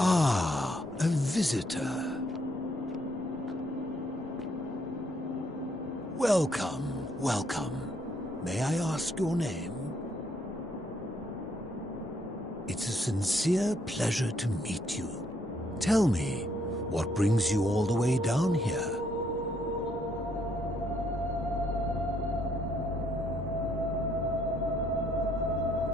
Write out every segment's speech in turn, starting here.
Ah, a visitor. Welcome, welcome. May I ask your name? It's a sincere pleasure to meet you. Tell me, what brings you all the way down here?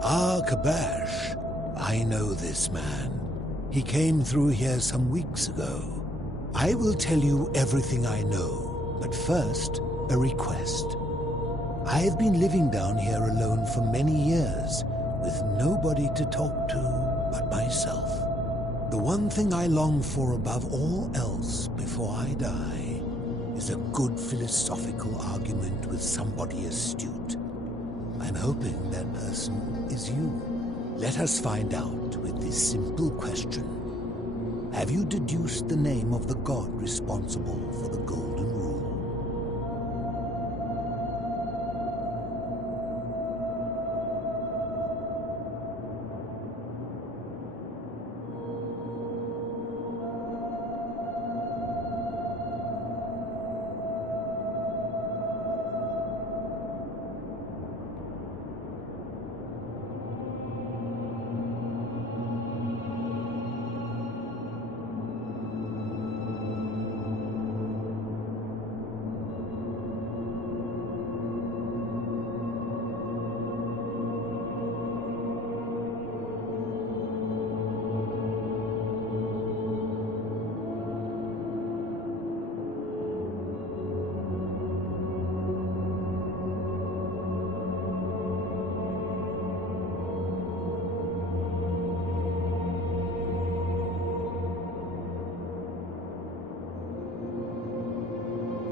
Ah, Kabash. I know this man. He came through here some weeks ago. I will tell you everything I know, but first, a request. I have been living down here alone for many years, with nobody to talk to but myself. The one thing I long for above all else before I die is a good philosophical argument with somebody astute. I'm hoping that person is you. Let us find out with this simple question. Have you deduced the name of the god responsible for the Golden Rule?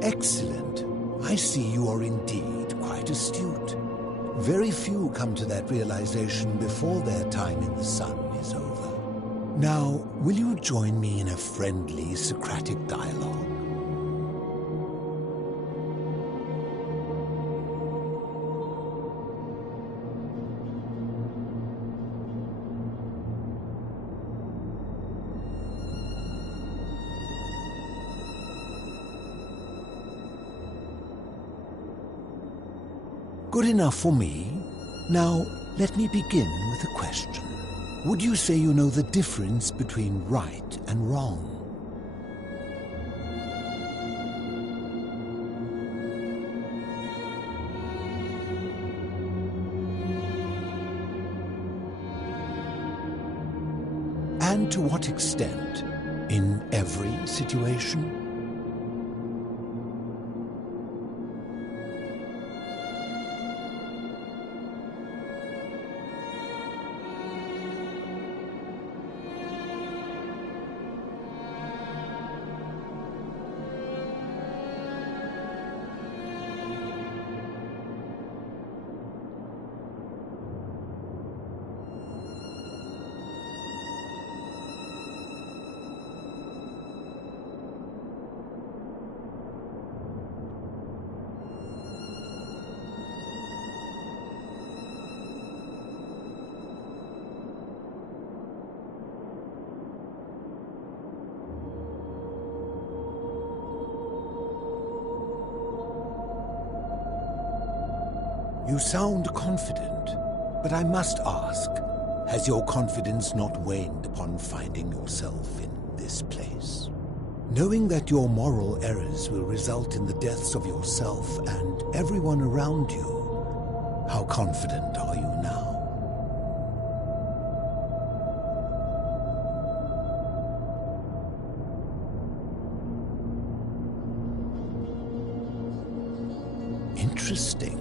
Excellent. I see you are indeed quite astute. Very few come to that realization before their time in the sun is over. Now, will you join me in a friendly Socratic dialogue? Good enough for me. Now, let me begin with a question. Would you say you know the difference between right and wrong? And to what extent? In every situation? You sound confident, but I must ask, has your confidence not waned upon finding yourself in this place? Knowing that your moral errors will result in the deaths of yourself and everyone around you, how confident are you now? Interesting.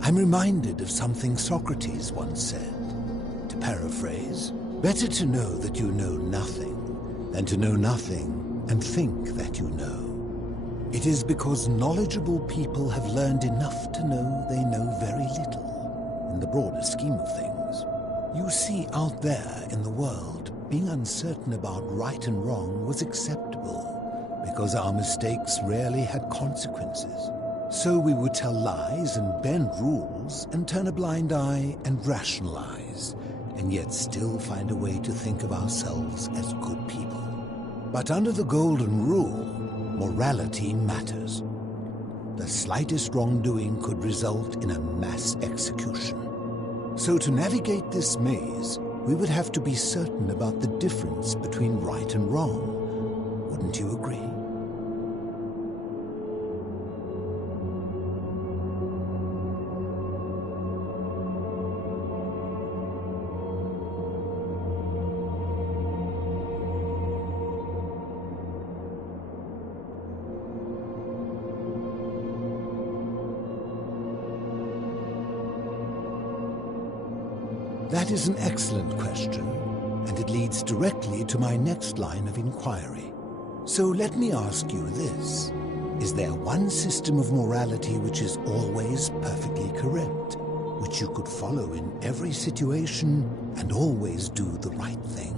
I'm reminded of something Socrates once said. To paraphrase, better to know that you know nothing than to know nothing and think that you know. It is because knowledgeable people have learned enough to know they know very little, in the broader scheme of things. You see, out there in the world, being uncertain about right and wrong was acceptable, because our mistakes rarely had consequences. So we would tell lies and bend rules and turn a blind eye and rationalize, and yet still find a way to think of ourselves as good people. But under the golden rule, morality matters. The slightest wrongdoing could result in a mass execution. So to navigate this maze, we would have to be certain about the difference between right and wrong. Wouldn't you agree? That is an excellent question, and it leads directly to my next line of inquiry. So let me ask you this. Is there one system of morality which is always perfectly correct, which you could follow in every situation and always do the right thing?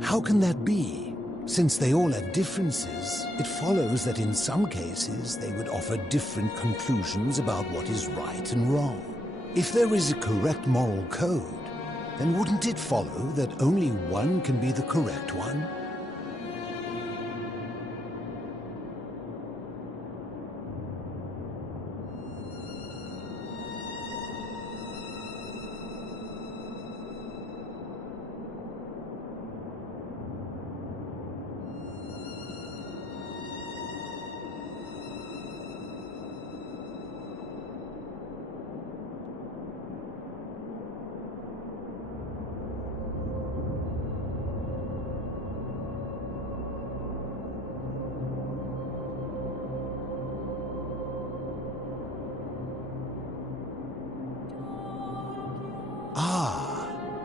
How can that be? Since they all have differences, it follows that in some cases they would offer different conclusions about what is right and wrong. If there is a correct moral code, then wouldn't it follow that only one can be the correct one?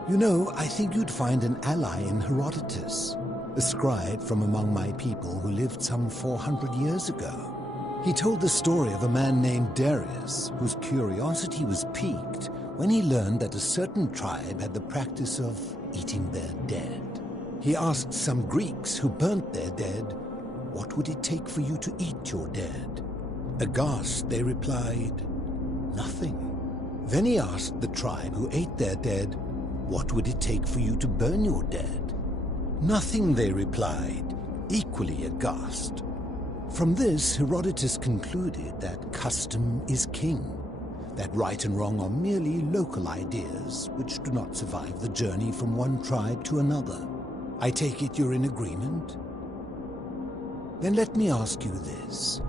You know, I think you'd find an ally in Herodotus, a scribe from among my people who lived some 400 years ago. He told the story of a man named Darius, whose curiosity was piqued when he learned that a certain tribe had the practice of eating their dead. He asked some Greeks who burnt their dead, "What would it take for you to eat your dead?" Aghast, they replied, "Nothing." Then he asked the tribe who ate their dead, "What would it take for you to burn your dead?" "Nothing," they replied, equally aghast. From this, Herodotus concluded that custom is king, that right and wrong are merely local ideas which do not survive the journey from one tribe to another. I take it you're in agreement? Then let me ask you this.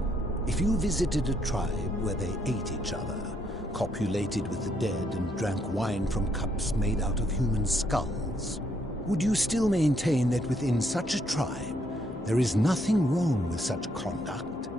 If you visited a tribe where they ate each other, copulated with the dead and drank wine from cups made out of human skulls, would you still maintain that within such a tribe there is nothing wrong with such conduct?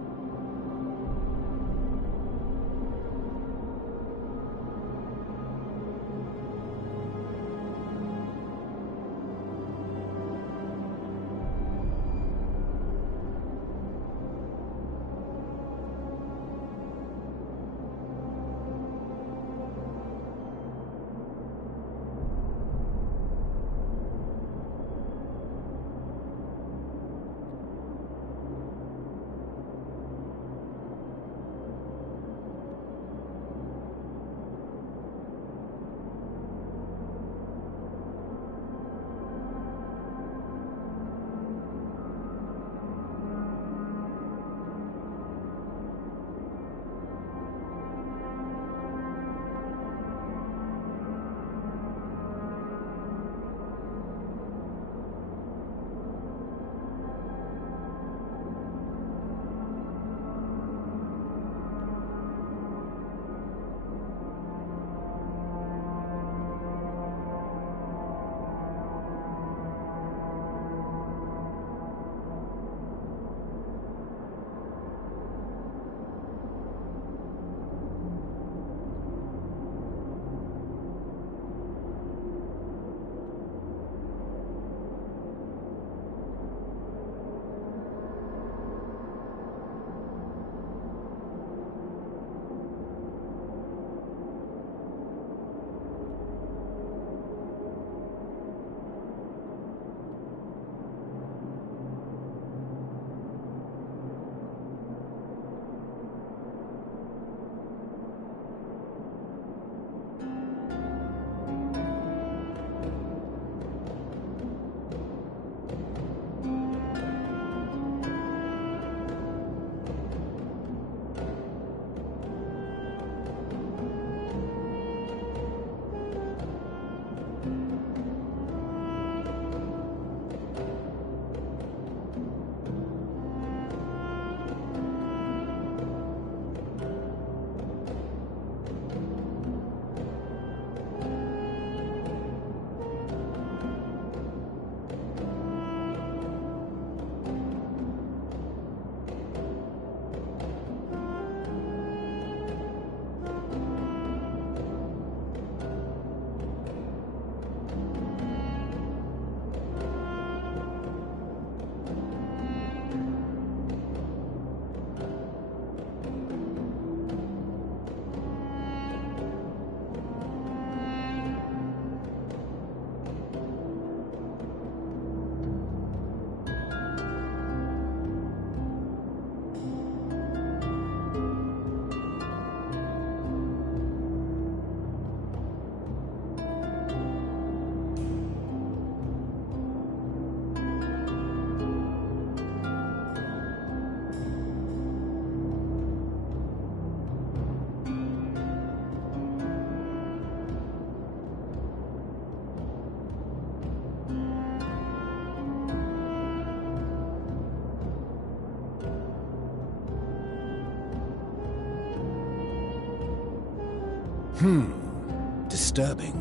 Disturbing.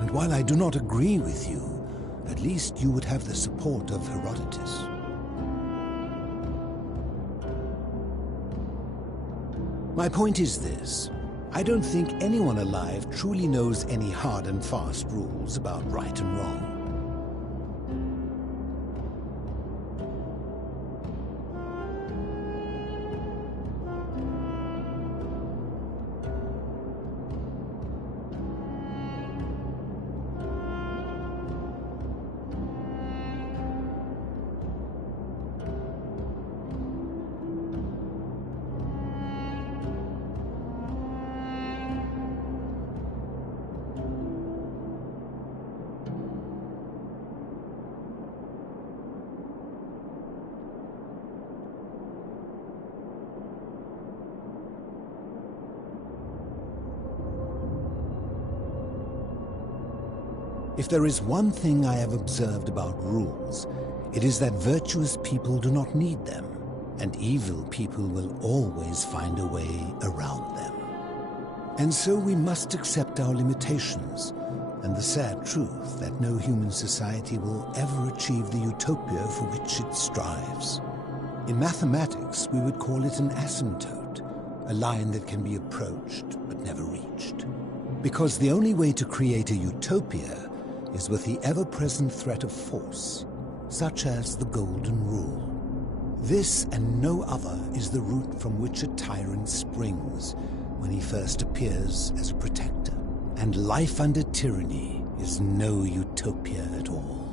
And while I do not agree with you, at least you would have the support of Herodotus. My point is this. I don't think anyone alive truly knows any hard and fast rules about right and wrong. If there is one thing I have observed about rules, it is that virtuous people do not need them, and evil people will always find a way around them. And so we must accept our limitations, and the sad truth that no human society will ever achieve the utopia for which it strives. In mathematics, we would call it an asymptote, a line that can be approached but never reached. Because the only way to create a utopia is with the ever-present threat of force, such as the Golden Rule. This and no other is the root from which a tyrant springs when he first appears as a protector. And life under tyranny is no utopia at all.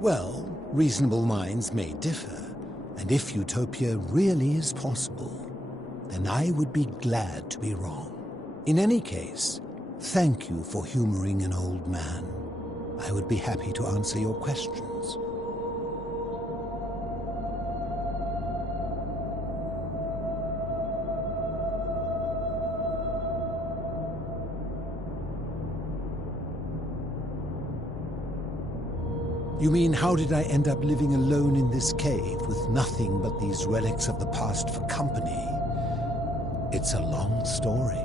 Well, reasonable minds may differ, and if utopia really is possible, then I would be glad to be wrong. In any case, thank you for humoring an old man. I would be happy to answer your questions. You mean, how did I end up living alone in this cave with nothing but these relics of the past for company? It's a long story.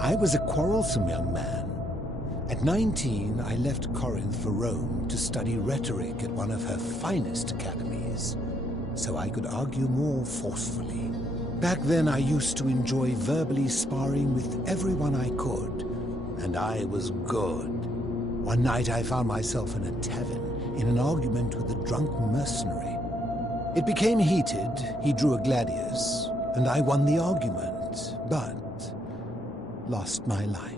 I was a quarrelsome young man. At 19, I left Corinth for Rome to study rhetoric at one of her finest academies, so I could argue more forcefully. Back then, I used to enjoy verbally sparring with everyone I could, and I was good. One night I found myself in a tavern, in an argument with a drunk mercenary. It became heated, he drew a gladius, and I won the argument, but lost my life.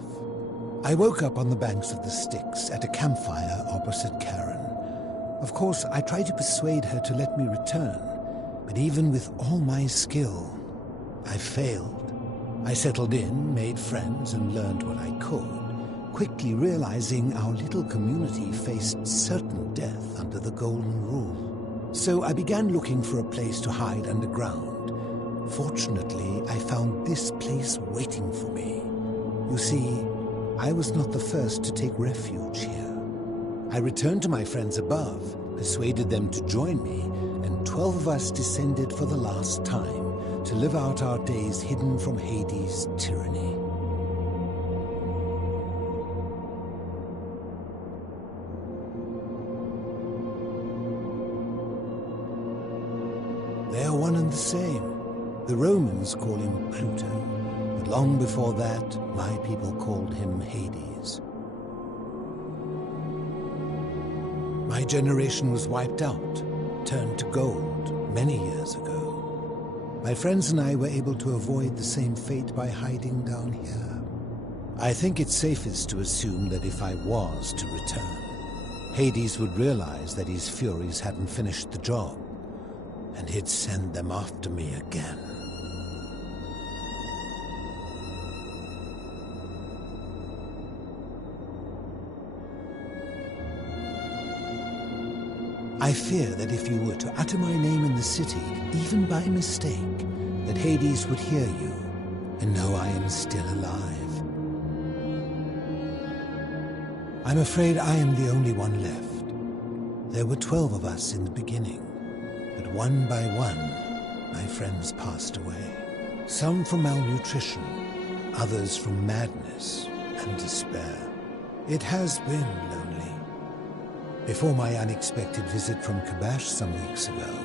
I woke up on the banks of the Styx at a campfire opposite Karen. Of course, I tried to persuade her to let me return, but even with all my skill, I failed. I settled in, made friends, and learned what I could, quickly realizing our little community faced certain death under the Golden Rule. So I began looking for a place to hide underground. Fortunately, I found this place waiting for me. You see, I was not the first to take refuge here. I returned to my friends above, persuaded them to join me, and 12 of us descended for the last time to live out our days hidden from Hades' tyranny. They are one and the same. The Romans call him Pluto, but long before that, my people called him Hades. My generation was wiped out, turned to gold, many years ago. My friends and I were able to avoid the same fate by hiding down here. I think it's safest to assume that if I was to return, Hades would realize that his furies hadn't finished the job, and he'd send them after me again. I fear that if you were to utter my name in the city, even by mistake, that Hades would hear you and know I am still alive. I'm afraid I am the only one left. There were 12 of us in the beginning, but one by one, my friends passed away. Some from malnutrition, others from madness and despair. It has been lonely. Before my unexpected visit from Kabash some weeks ago,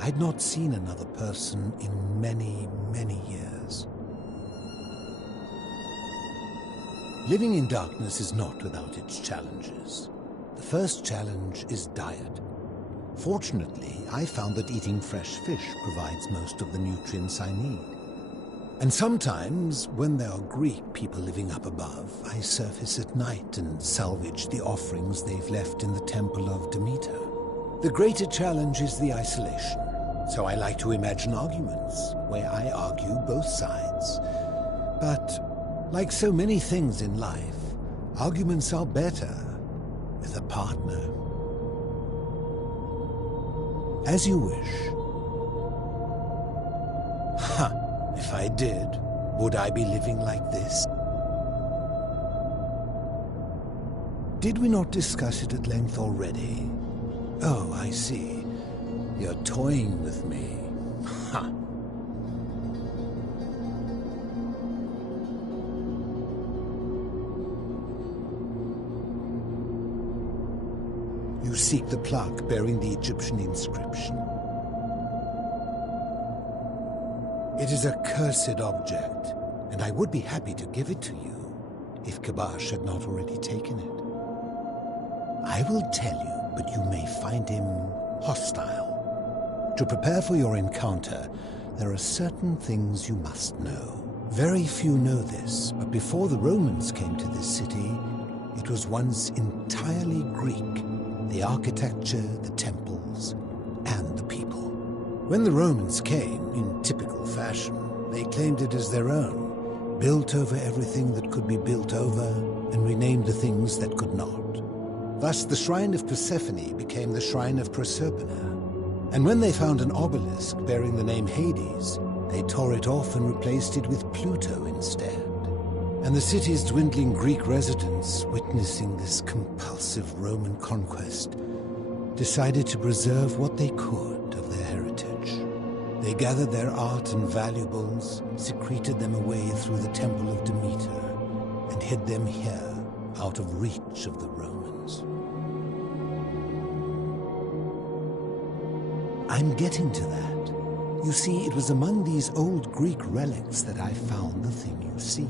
I'd not seen another person in many, many years. Living in darkness is not without its challenges. The first challenge is diet. Fortunately, I found that eating fresh fish provides most of the nutrients I need. And sometimes, when there are Greek people living up above, I surface at night and salvage the offerings they've left in the temple of Demeter. The greater challenge is the isolation, so I like to imagine arguments, where I argue both sides. But, like so many things in life, arguments are better with a partner. As you wish. Ha! If I did, would I be living like this? Did we not discuss it at length already? Oh, I see. You're toying with me. Ha! You seek the plaque bearing the Egyptian inscription. It is a cursed object, and I would be happy to give it to you, if Kabash had not already taken it. I will tell you, but you may find him hostile. To prepare for your encounter, there are certain things you must know. Very few know this, but before the Romans came to this city, it was once entirely Greek. The architecture, the temples, and the people. When the Romans came, in typical fashion, they claimed it as their own, built over everything that could be built over, and renamed the things that could not. Thus, the shrine of Persephone became the shrine of Proserpina. And when they found an obelisk bearing the name Hades, they tore it off and replaced it with Pluto instead. And the city's dwindling Greek residents, witnessing this compulsive Roman conquest, decided to preserve what they could of their heritage. They gathered their art and valuables, secreted them away through the temple of Demeter, and hid them here, out of reach of the Romans. I'm getting to that. You see, it was among these old Greek relics that I found the thing you seek.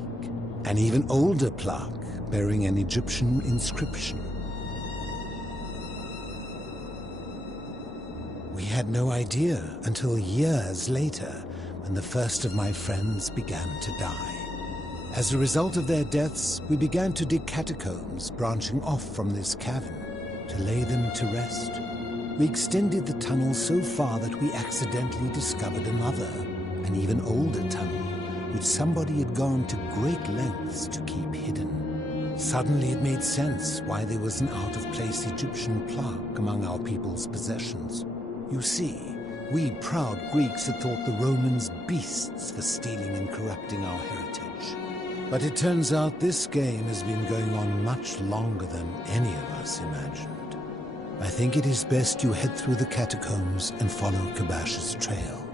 An even older plaque bearing an Egyptian inscription. We had no idea until years later when the first of my friends began to die. As a result of their deaths, we began to dig catacombs branching off from this cavern to lay them to rest. We extended the tunnel so far that we accidentally discovered another, an even older tunnel, which somebody had gone to great lengths to keep hidden. Suddenly it made sense why there was an out-of-place Egyptian plaque among our people's possessions. You see, we proud Greeks had thought the Romans beasts for stealing and corrupting our heritage. But it turns out this game has been going on much longer than any of us imagined. I think it is best you head through the catacombs and follow Kabash's trail.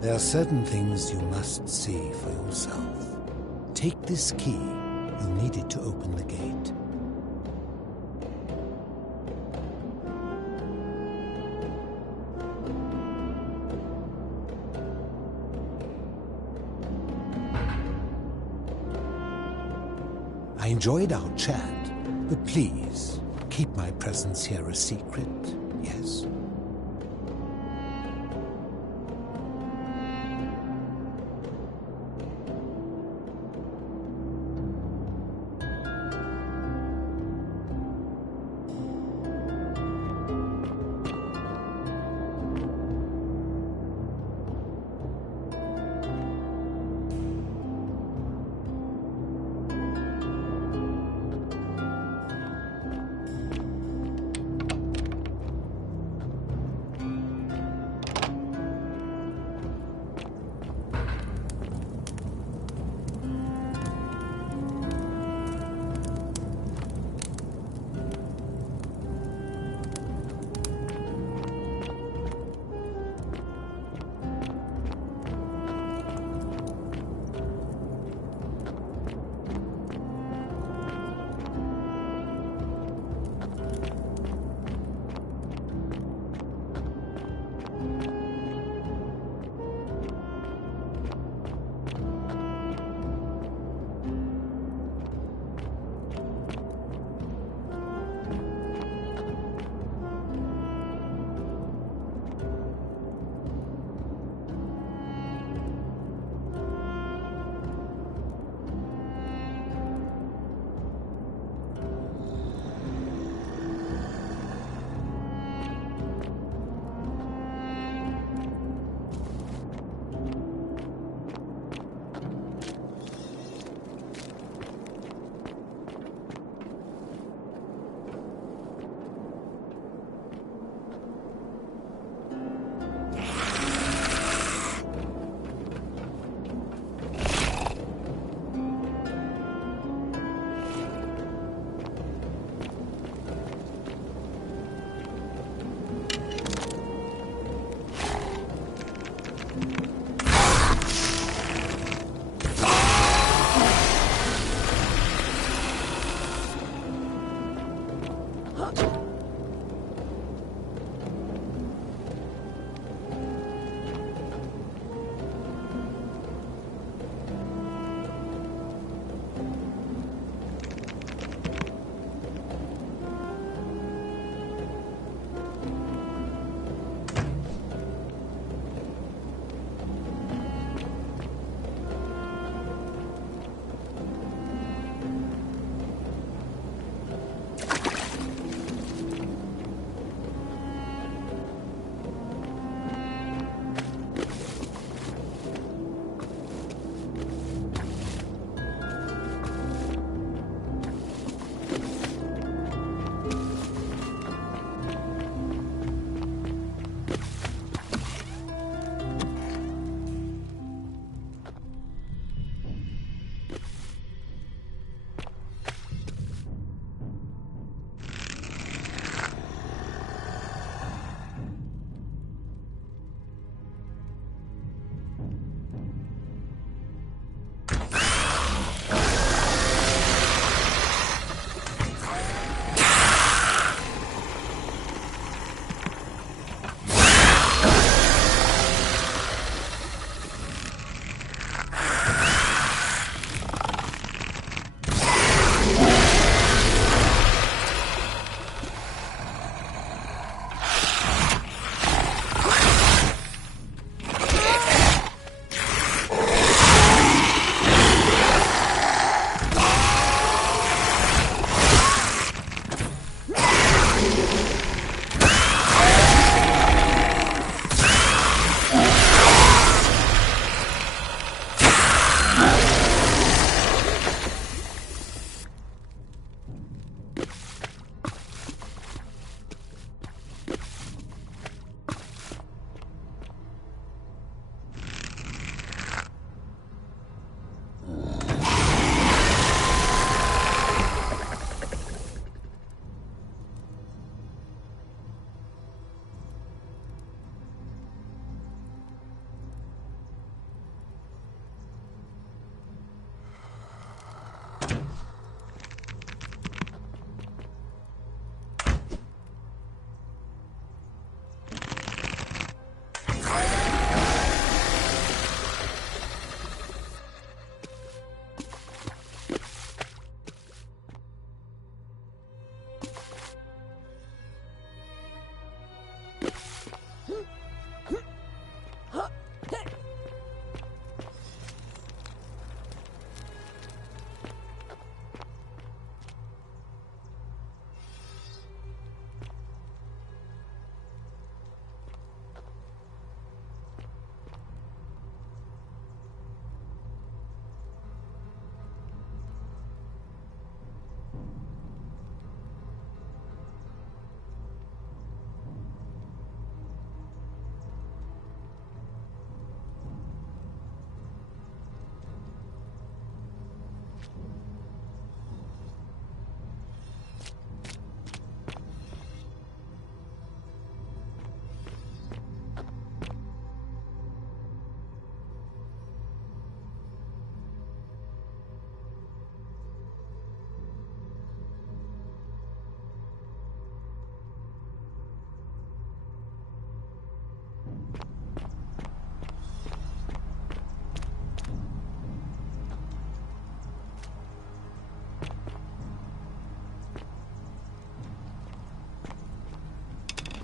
There are certain things you must see for yourself. Take this key. You'll need it to open the gate. I enjoyed our chat, but please, keep my presence here a secret, yes?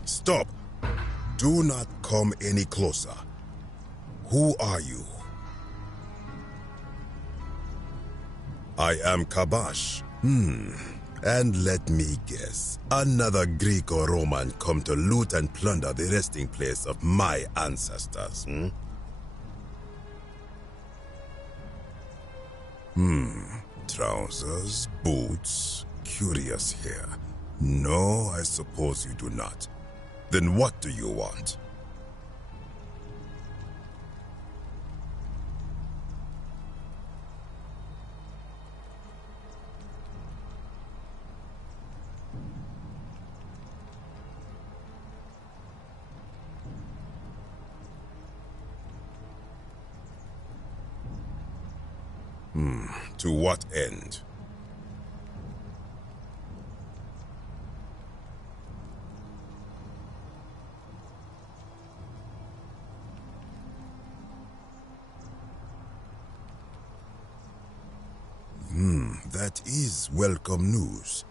Stop! Do not come any closer. Who are you? I am Kabash. And let me guess, another Greek or Roman come to loot and plunder the resting place of my ancestors, Trousers, boots, curious here. No, I suppose you do not. Then what do you want? To what end? That is welcome news.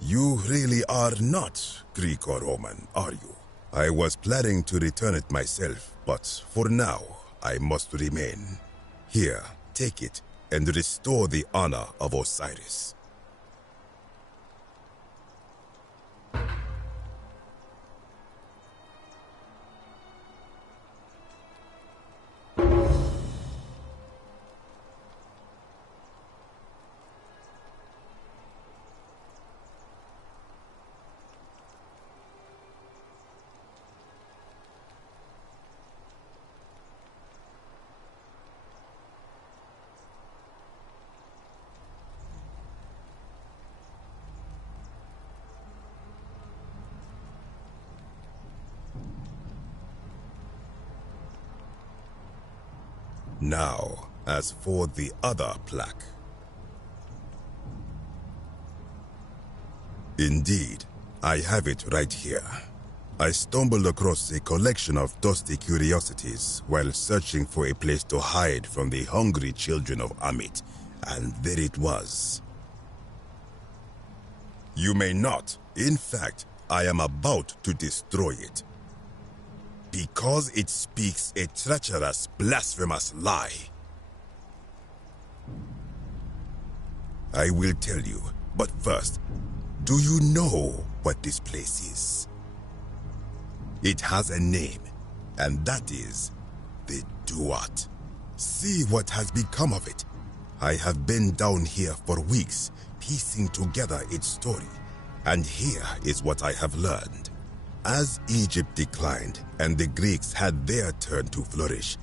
You really are not Greek or Roman, are you? I was planning to return it myself, but for now, I must remain. Here, take it, and restore the honor of Osiris. Now, as for the other plaque. Indeed, I have it right here. I stumbled across a collection of dusty curiosities while searching for a place to hide from the hungry children of Amit, and there it was. You may not. In fact, I am about to destroy it. Because it speaks a treacherous, blasphemous lie. I will tell you, but first, do you know what this place is? It has a name, and that is the Duat. See what has become of it. I have been down here for weeks, piecing together its story, and here is what I have learned. As Egypt declined and the Greeks had their turn to flourish,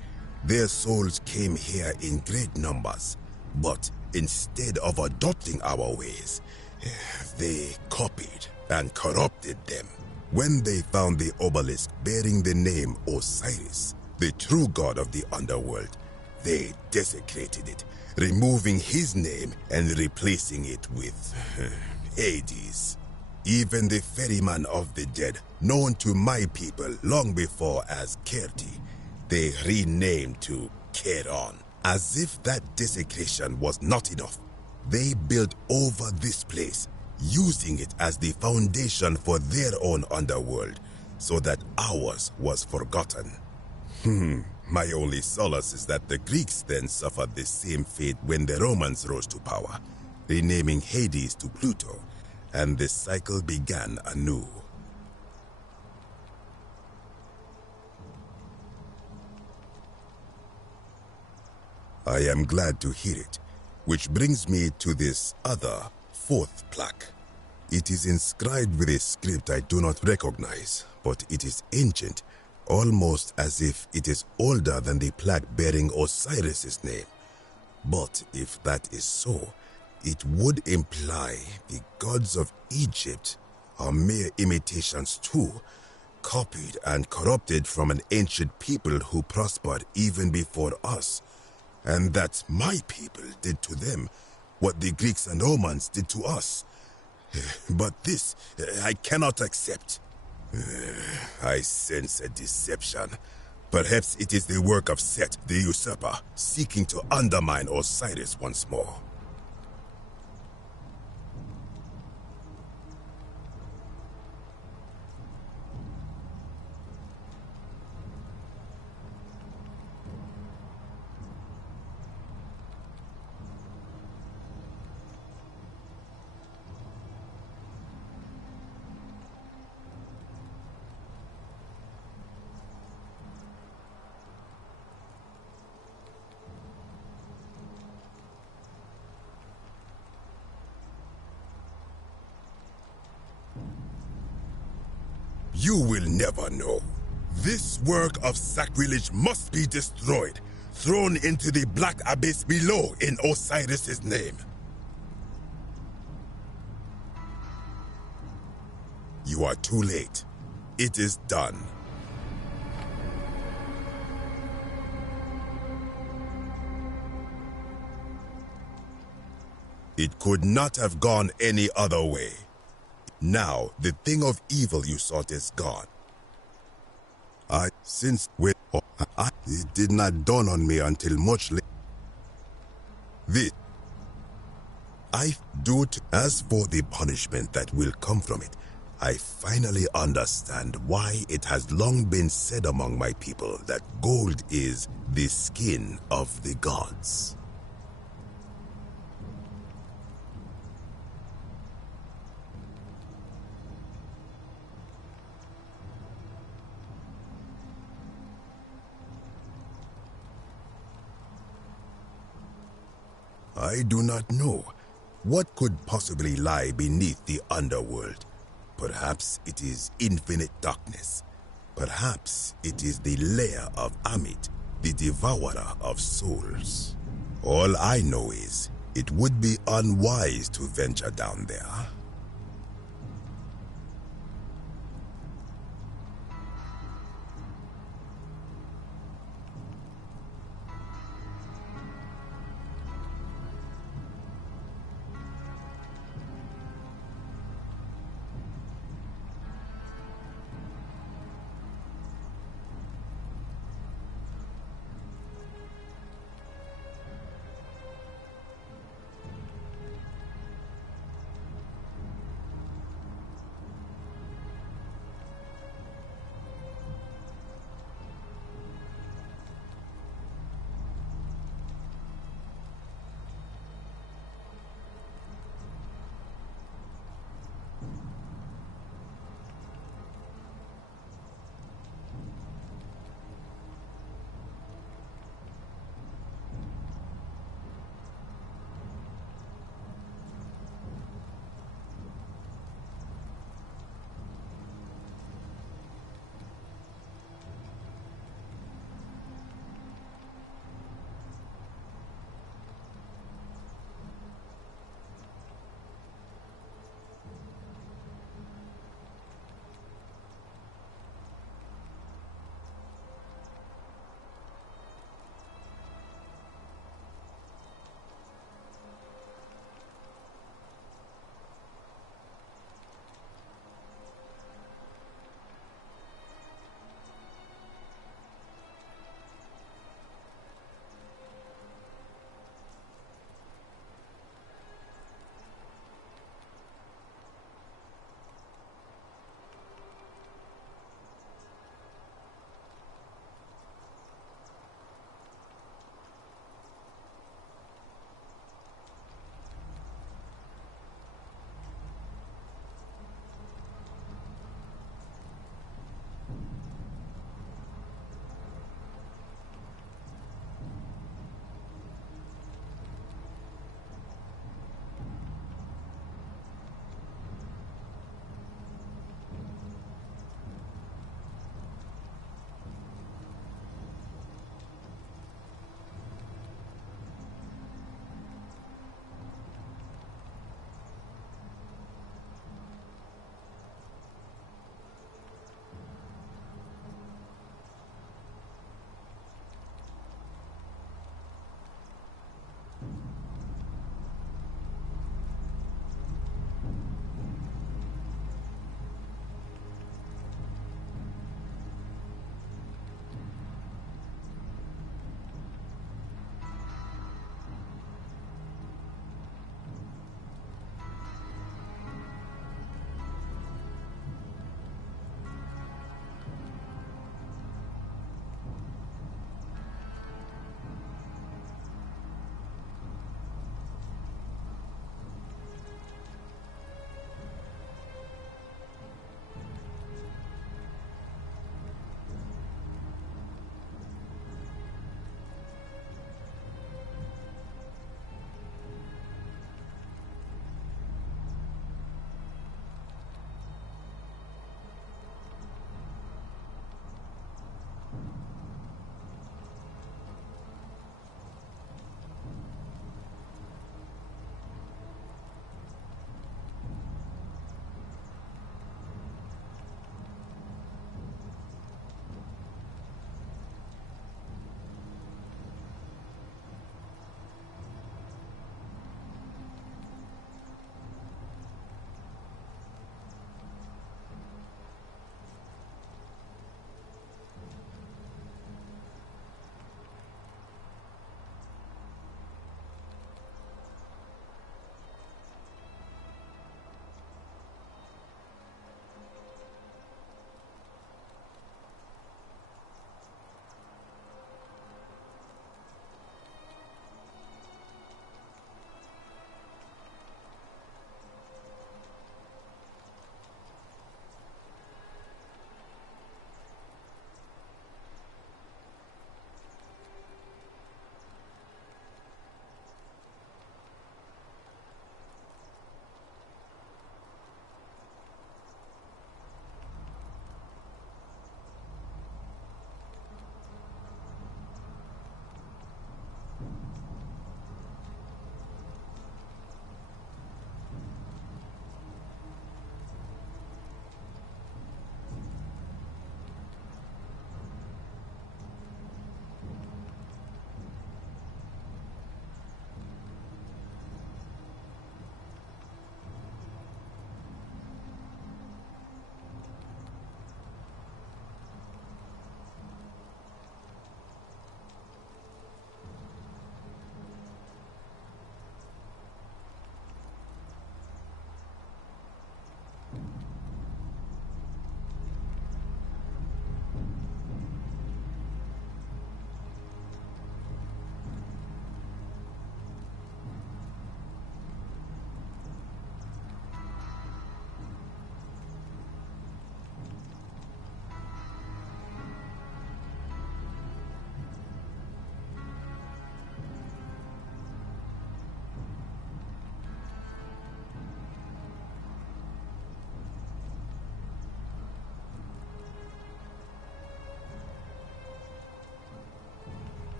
their souls came here in great numbers. But instead of adopting our ways, they copied and corrupted them. When they found the obelisk bearing the name Osiris, the true god of the underworld, they desecrated it, removing his name and replacing it with Hades. Even the ferryman of the dead, known to my people long before as Kerti, they renamed to Keron. As if that desecration was not enough, they built over this place, using it as the foundation for their own underworld, so that ours was forgotten. My only solace is that the Greeks then suffered the same fate when the Romans rose to power, renaming Hades to Pluto, and the cycle began anew. I am glad to hear it, which brings me to this other, fourth plaque. It is inscribed with a script I do not recognize, but it is ancient, almost as if it is older than the plaque bearing Osiris's name. But if that is so, it would imply the gods of Egypt are mere imitations too, copied and corrupted from an ancient people who prospered even before us, and that my people did to them what the Greeks and Romans did to us. But this I cannot accept. I sense a deception. Perhaps it is the work of Set, the usurper, seeking to undermine Osiris once more. You will never know. This work of sacrilege must be destroyed, thrown into the black abyss below in Osiris's name. You are too late. It is done. It could not have gone any other way. Now, the thing of evil you sought is gone. It did not dawn on me until much later. As for the punishment that will come from it, I finally understand why it has long been said among my people that gold is the skin of the gods. I do not know. What could possibly lie beneath the underworld? Perhaps it is infinite darkness. Perhaps it is the lair of Amit, the devourer of souls. All I know is, it would be unwise to venture down there.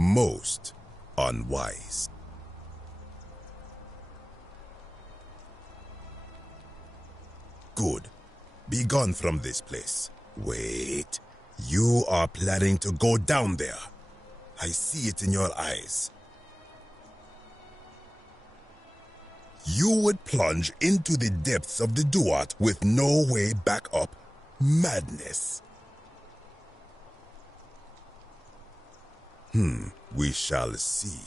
most unwise. Good. Be gone from this place. Wait. You are planning to go down there. I see it in your eyes. You would plunge into the depths of the Duat with no way back up. Madness. We shall see.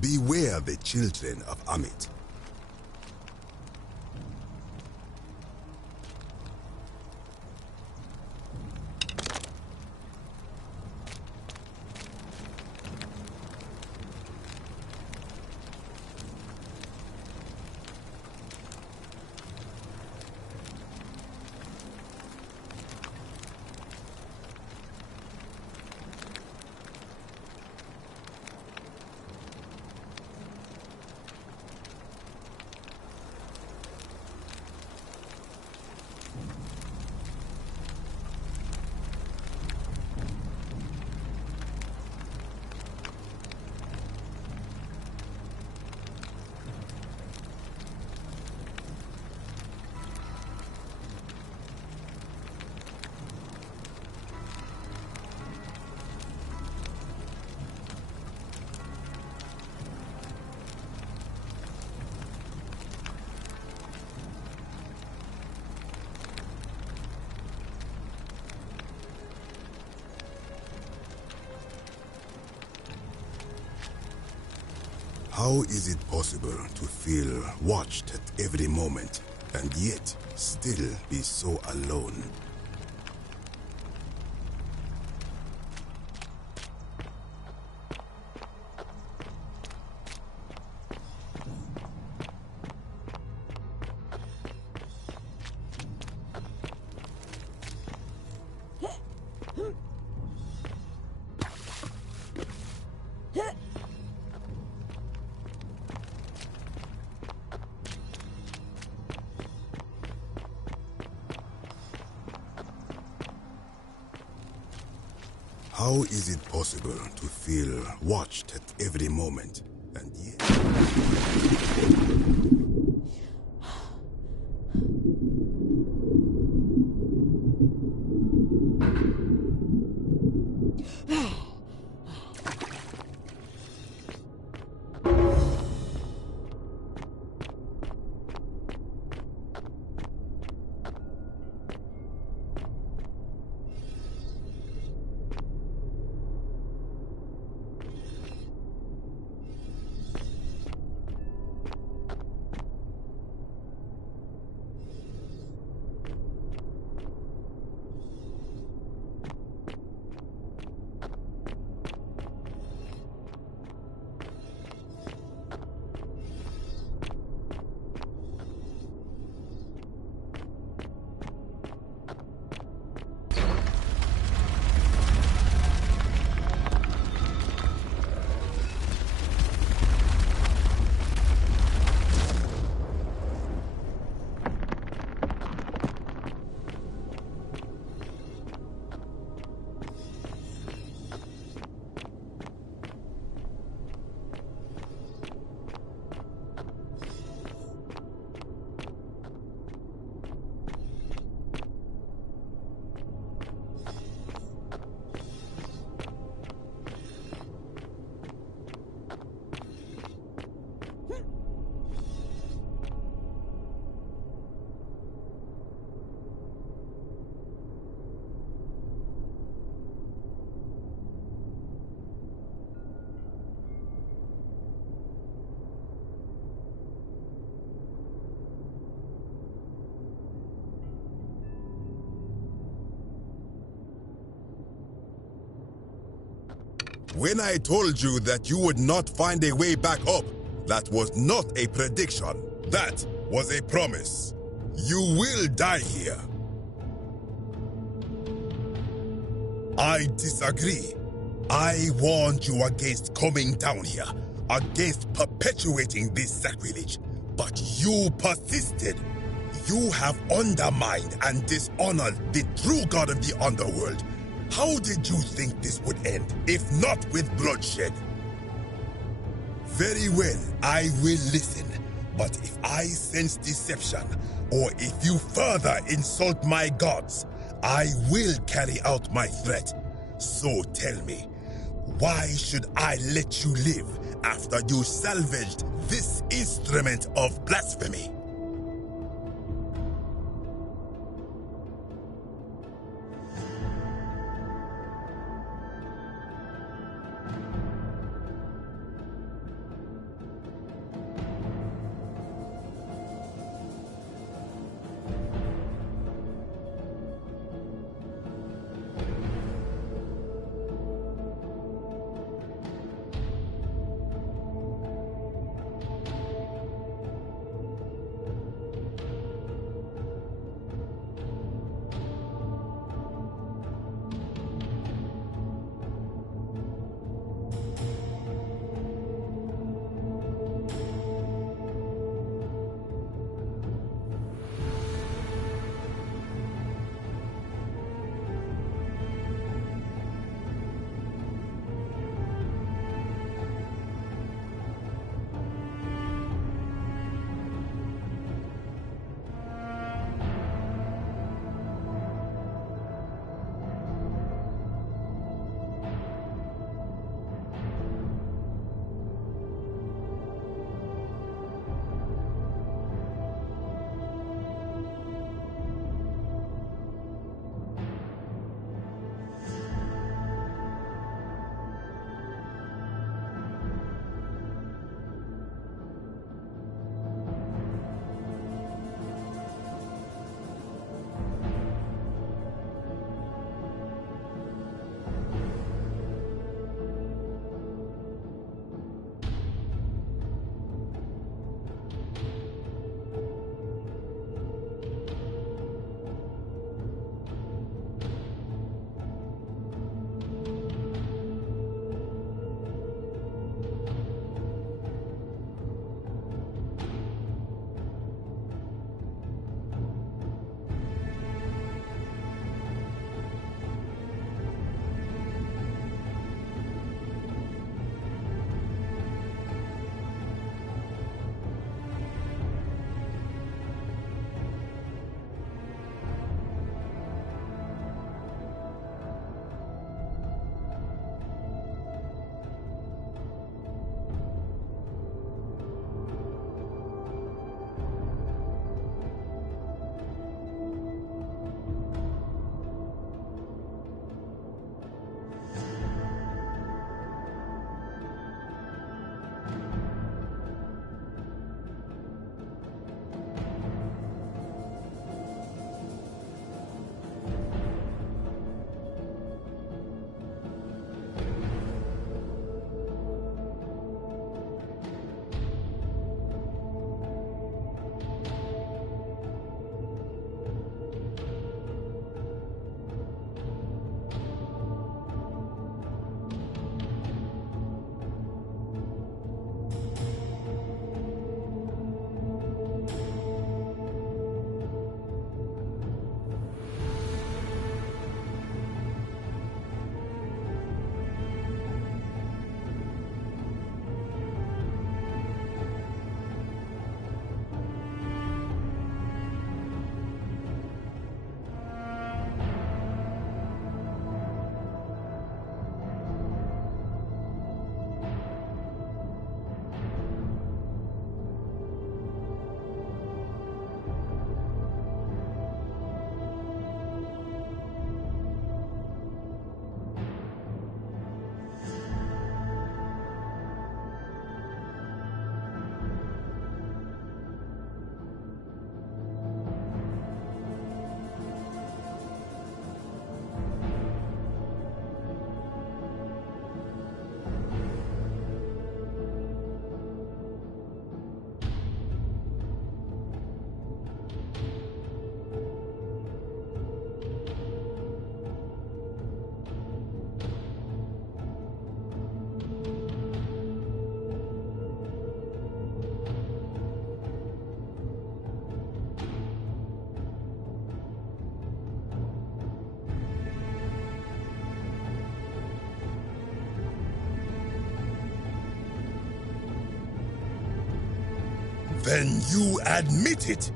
Beware the children of Amit. How is it possible to feel watched at every moment and yet still be so alone? How is it possible to feel watched at every moment and yet... When I told you that you would not find a way back up, that was not a prediction. That was a promise. You will die here. I disagree. I warned you against coming down here, against perpetuating this sacrilege, but you persisted. You have undermined and dishonored the true God of the underworld. How did you think this would end, if not with bloodshed? Very well, I will listen. But if I sense deception, or if you further insult my gods, I will carry out my threat. So tell me, why should I let you live after you salvaged this instrument of blasphemy? Then you admit it.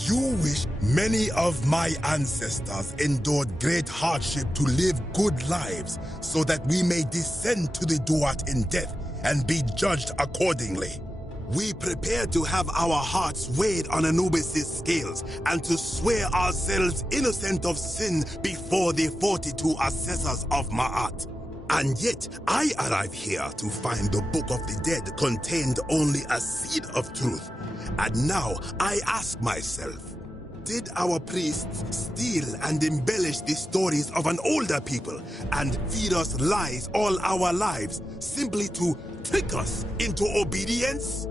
You wish many of my ancestors endured great hardship to live good lives so that we may descend to the Duat in death and be judged accordingly. We prepare to have our hearts weighed on Anubis' scales and to swear ourselves innocent of sin before the 42 assessors of Ma'at. And yet, I arrive here to find the Book of the Dead contained only a seed of truth. And now I ask myself, did our priests steal and embellish the stories of an older people and feed us lies all our lives simply to trick us into obedience?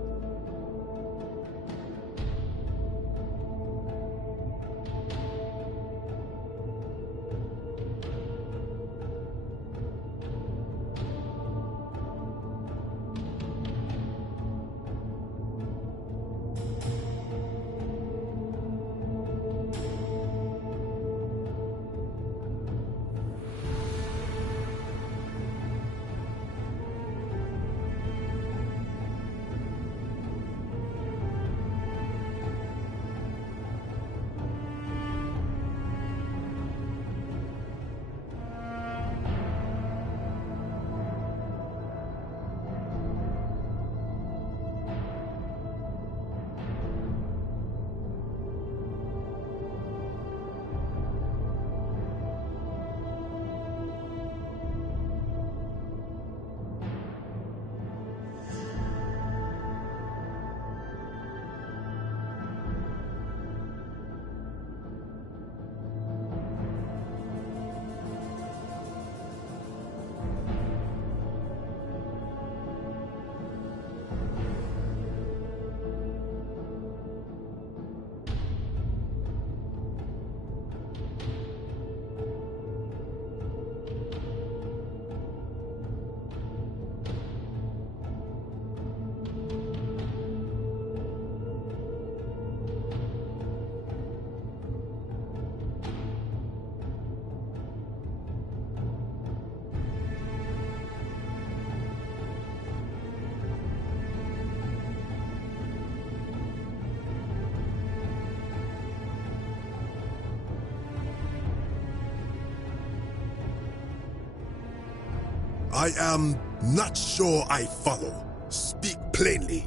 I am not sure I follow. Speak plainly.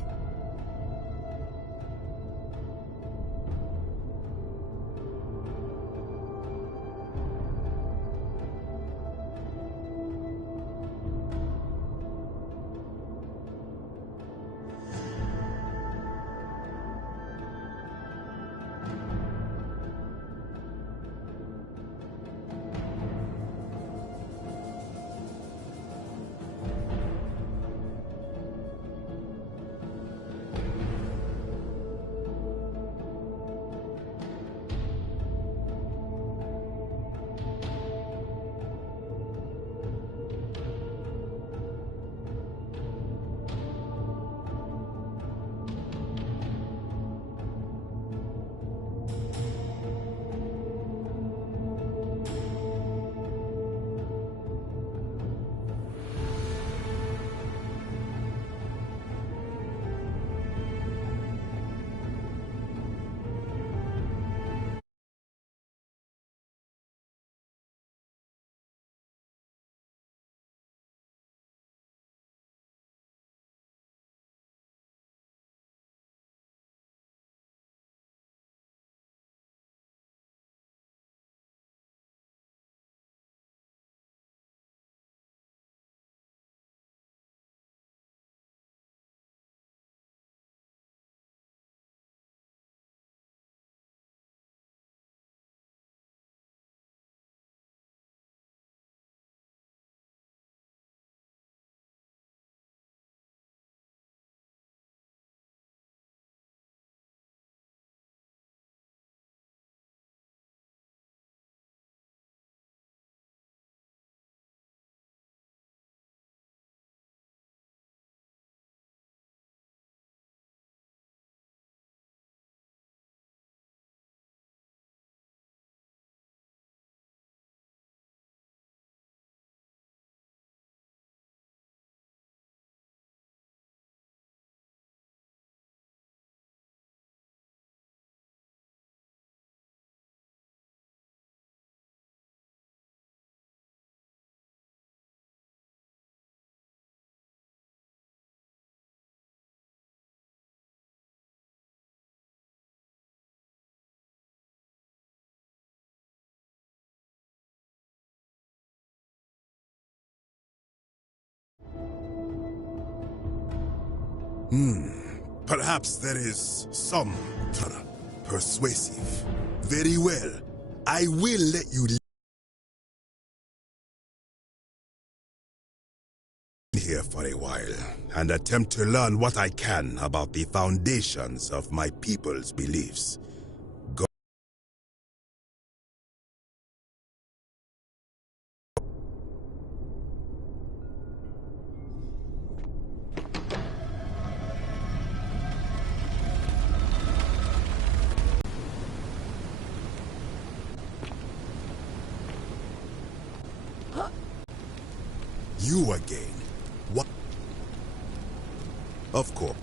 Perhaps there is some persuasive. Very well. I will let you live here for a while and attempt to learn what I can about the foundations of my people's beliefs. You again? What? Of course.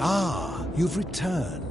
Ah, you've returned.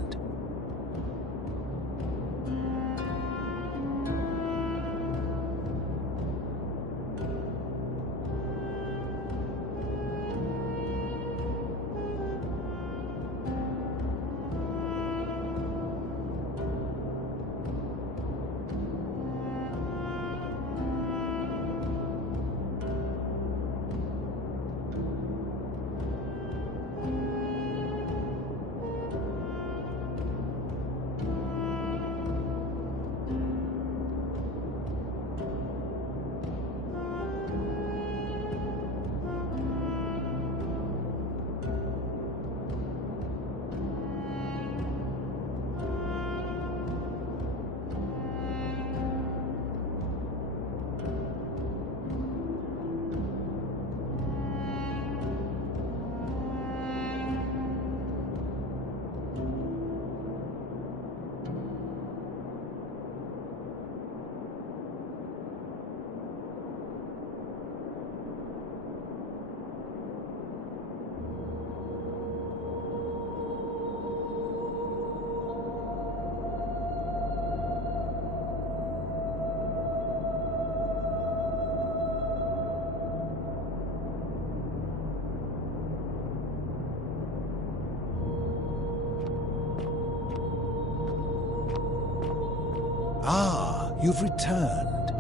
Ah, you've returned.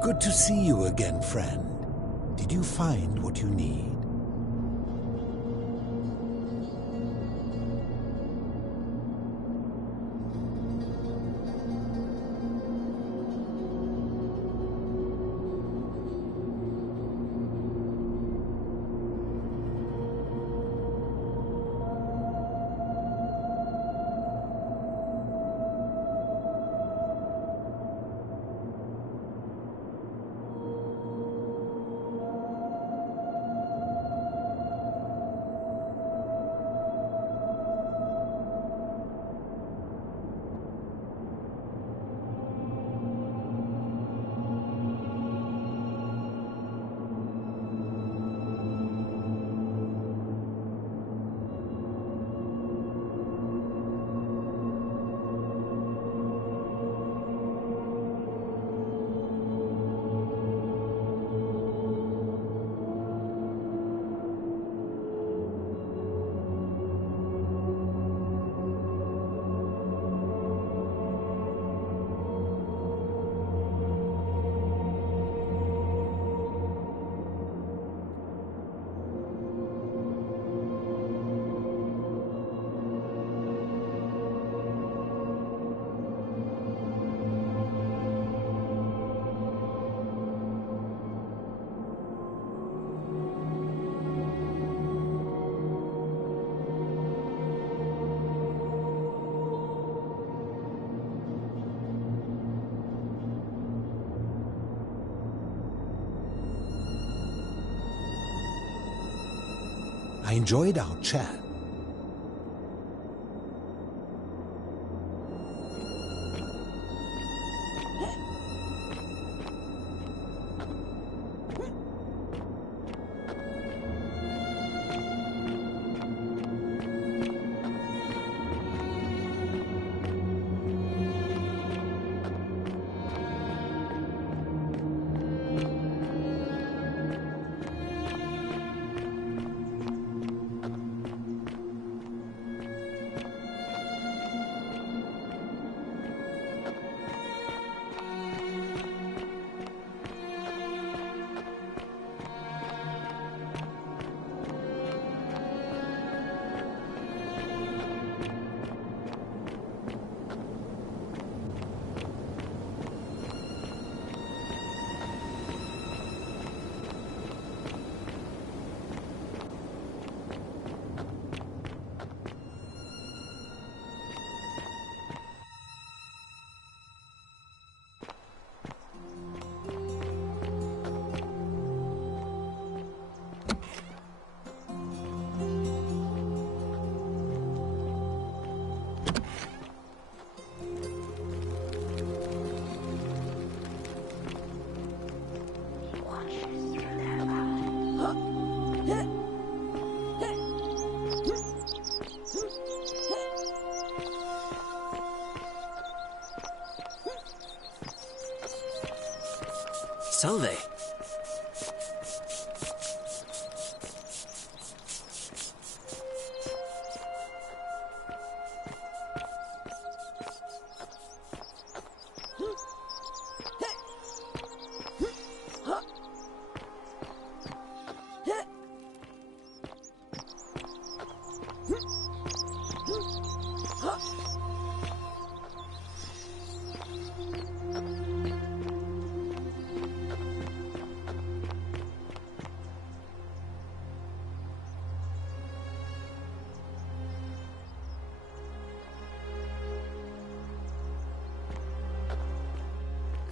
Good to see you again, friend. Did you find what you need? I enjoyed our chat. Salve.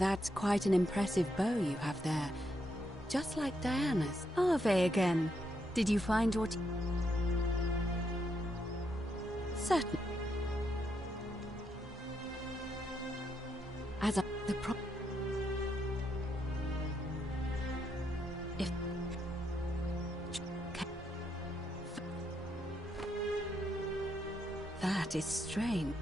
That's quite an impressive bow you have there. Just like Diana's. Ave again. Did you find what... Certain. As the pro... If... That is strange.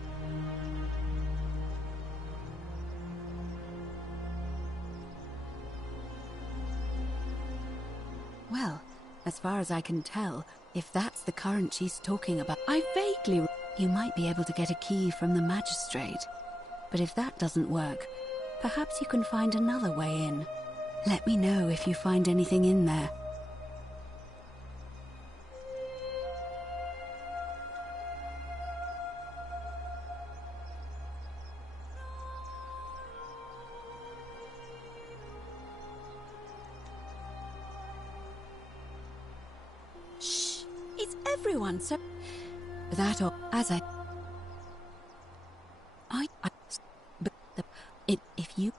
Well, as far as I can tell, if that's the current she's talking about, I vaguely... You might be able to get a key from the magistrate. But if that doesn't work, perhaps you can find another way in. Let me know if you find anything in there. Shh! It's everyone, so... That or... As I... But... If you...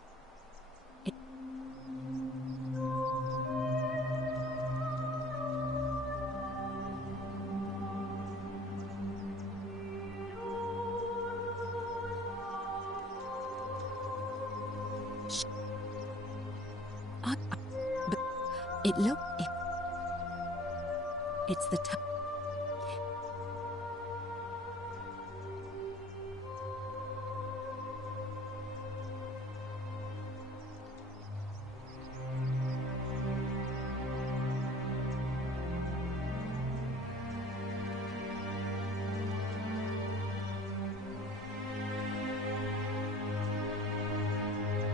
But... It look... It's the time.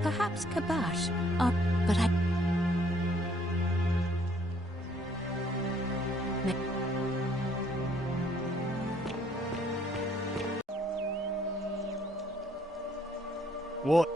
Perhaps Kabash, but I... What?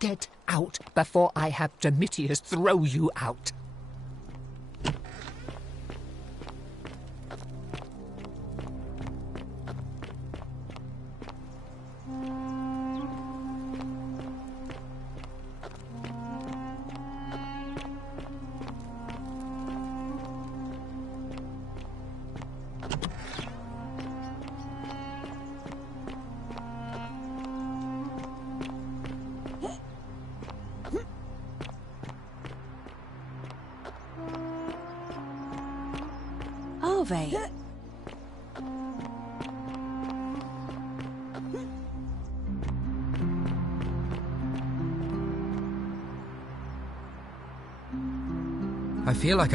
Get out before I have Domitius throw you out. They? I feel like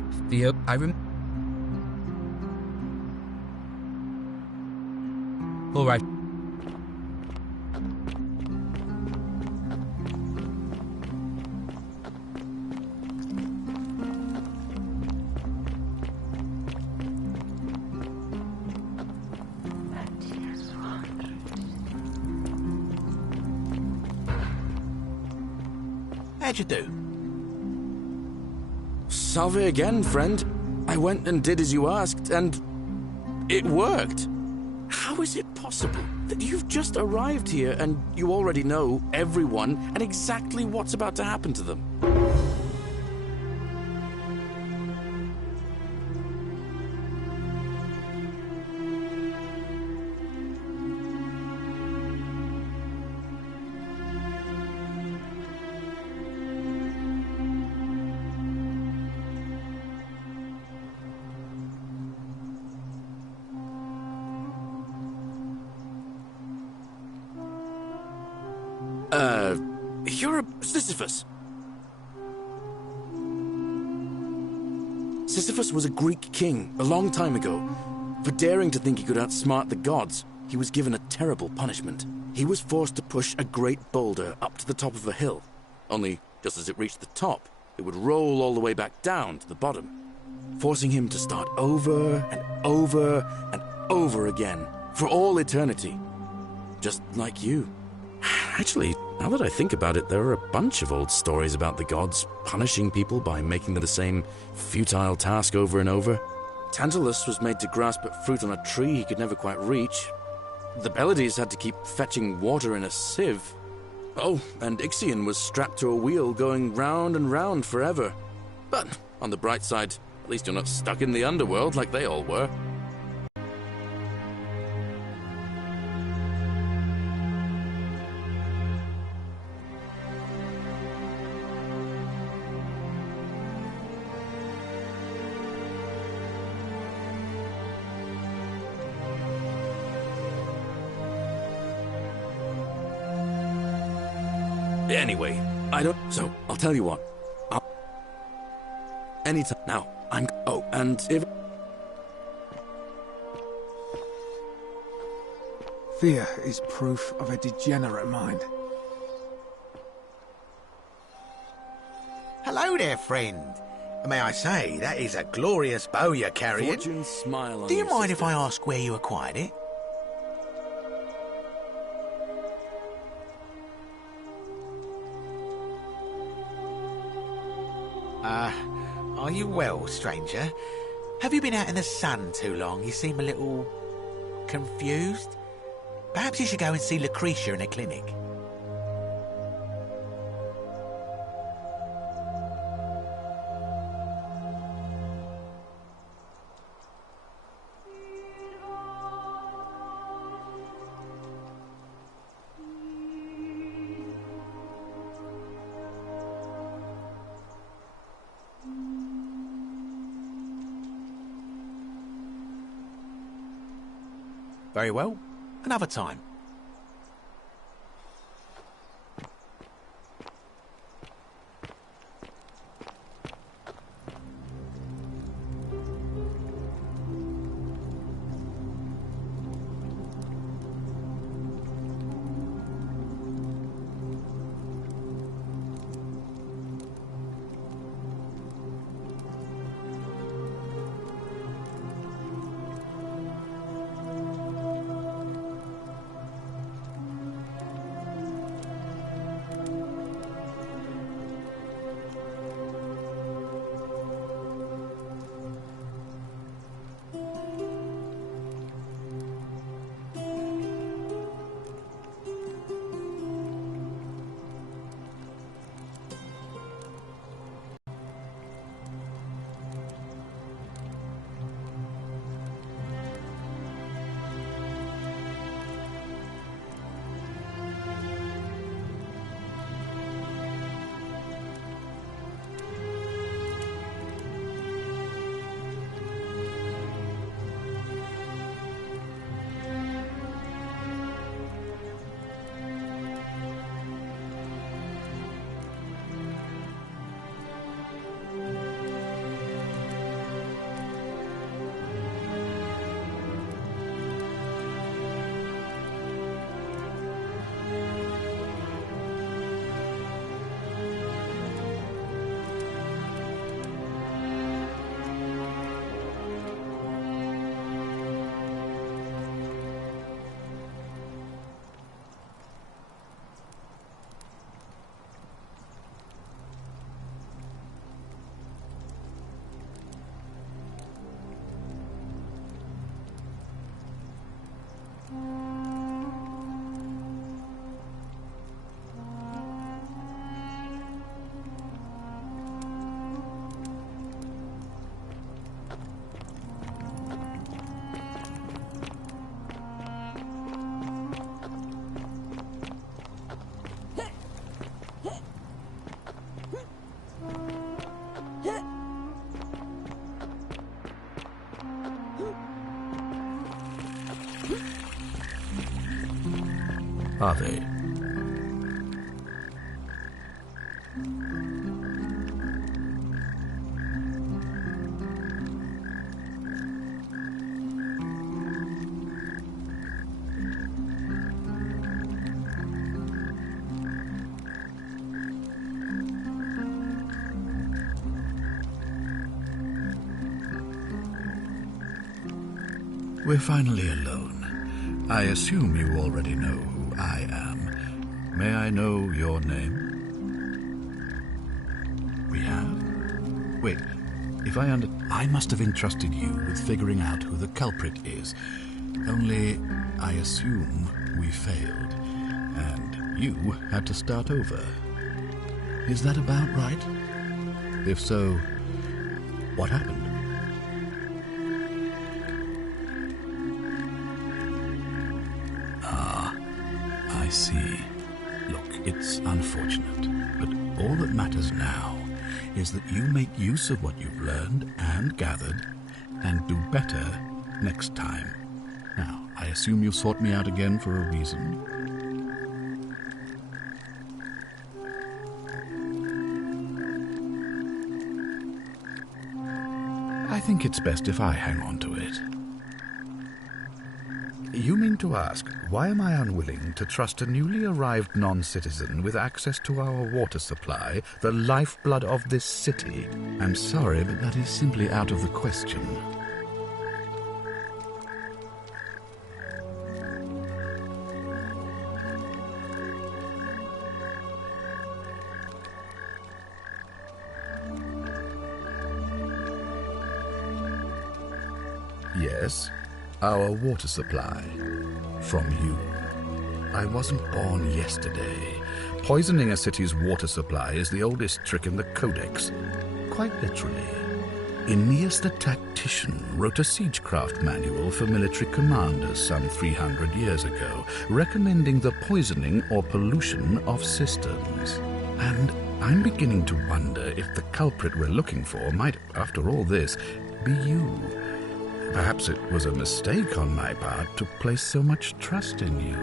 All right. How'd you do? Salve again, friend. I went and did as you asked, and it worked. How is it possible that you've just arrived here and you already know everyone and exactly what's about to happen to them? You're a Sisyphus. Sisyphus was a Greek king a long time ago. For daring to think he could outsmart the gods, he was given a terrible punishment. He was forced to push a great boulder up to the top of a hill. Only, just as it reached the top, it would roll all the way back down to the bottom, forcing him to start over and over and over again for all eternity. Just like you. Actually, now that I think about it, there are a bunch of old stories about the gods punishing people by making them the same futile task over and over. Tantalus was made to grasp at fruit on a tree he could never quite reach. The Pleiades had to keep fetching water in a sieve. Oh, and Ixion was strapped to a wheel going round and round forever. But, on the bright side, at least you're not stuck in the underworld like they all were. Anyway, so, I'll tell you what. Anytime. Now, and if... Fear is proof of a degenerate mind. Hello there, friend. May I say, that is a glorious bow you're carrying. Fortune's smile on Do you your mind if sister. I ask where you acquired it? Are you well, stranger? Have you been out in the sun too long? You seem a little... confused? Perhaps you should go and see Lucretia in a clinic. Very well. Another time. are they? We're finally alone. I assume you already know who I am. May I know your name? We have? Wait, if I must have entrusted you with figuring out who the culprit is. Only, I assume we failed, and you had to start over. Is that about right? If so, what happened? I see. Look, it's unfortunate, but all that matters now is that you make use of what you've learned and gathered and do better next time. Now, I assume you've sought me out again for a reason. I think it's best if I hang on to it. You mean to ask, why am I unwilling to trust a newly arrived non-citizen with access to our water supply, the lifeblood of this city? I'm sorry, but that is simply out of the question. Yes, our water supply. From you. I wasn't born yesterday. Poisoning a city's water supply is the oldest trick in the Codex. Quite literally. Aeneas the Tactician wrote a siegecraft manual for military commanders some 300 years ago, recommending the poisoning or pollution of cisterns. And I'm beginning to wonder if the culprit we're looking for might, after all this, be you. Perhaps it was a mistake on my part to place so much trust in you.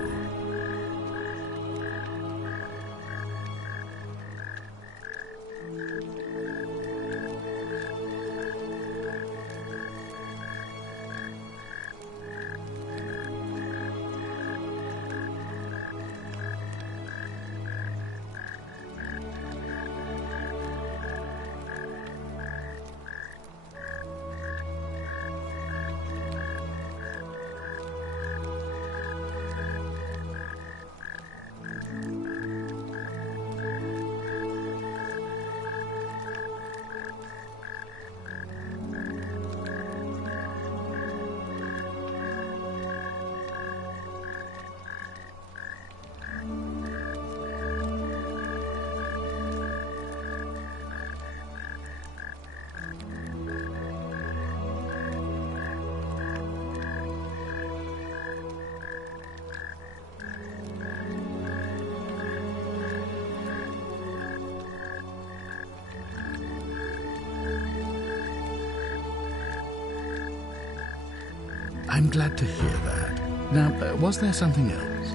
I'm glad to hear that. Now, was there something else?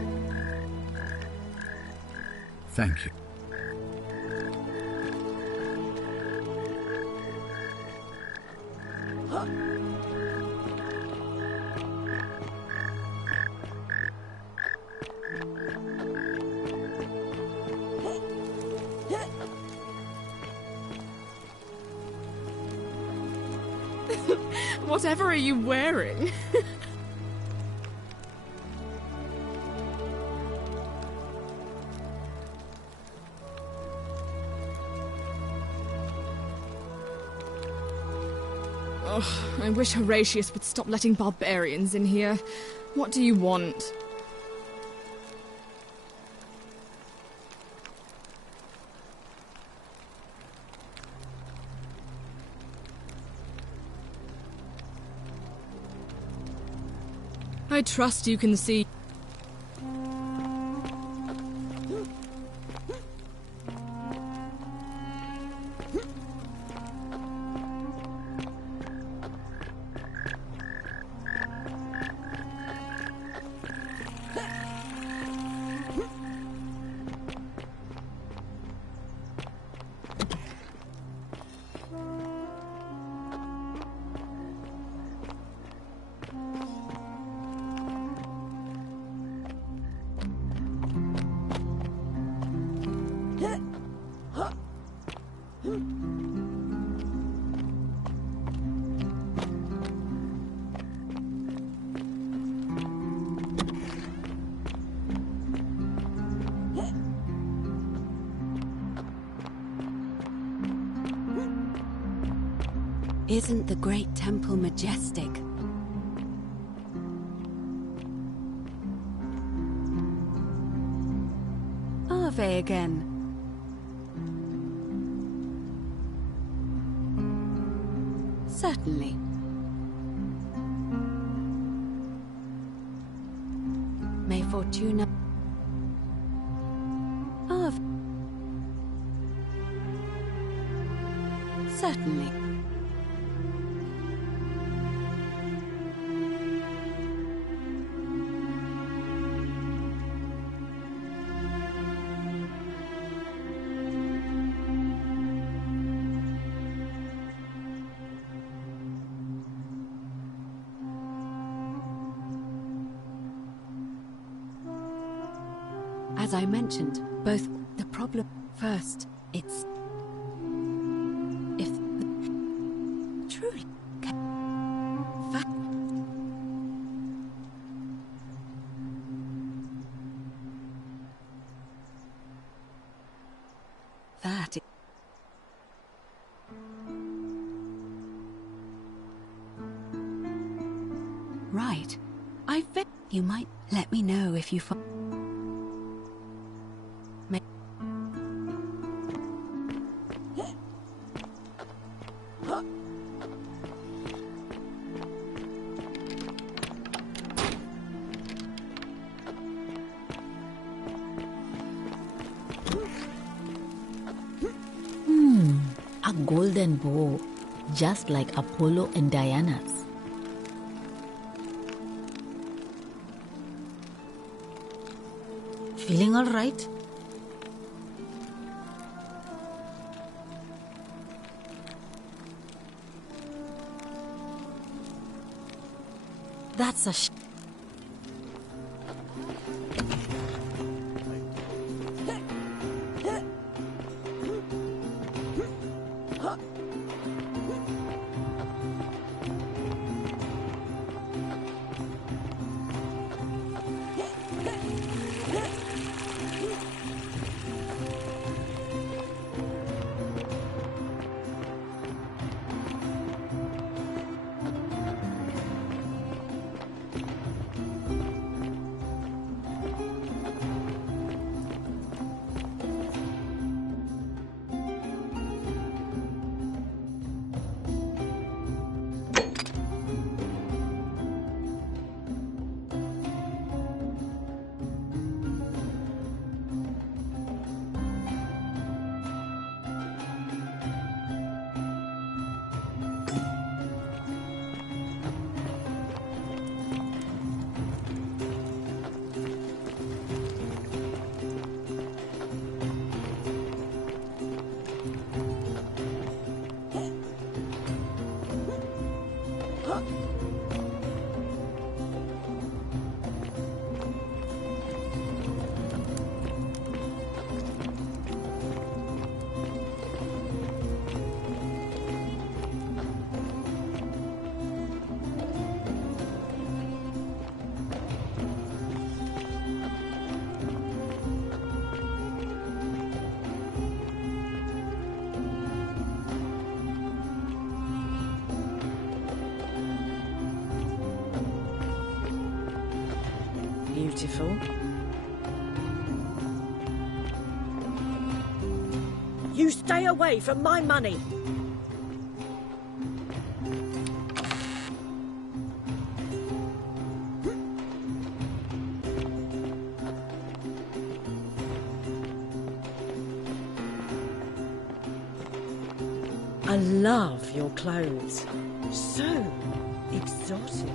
Thank you. Whatever are you wearing? Oh, I wish Horatius would stop letting barbarians in here. What do you want? I trust you can see. Isn't the great temple majestic? Ave again. Certainly. May Fortuna... Ave. Certainly. As I mentioned, both the problem first, it's... If... Truly... That... Right. I bet you might let me know if you find... A golden bow, just like Apollo and Diana's. Feeling all right? That's a beautiful. You stay away from my money. I love your clothes. So exotic.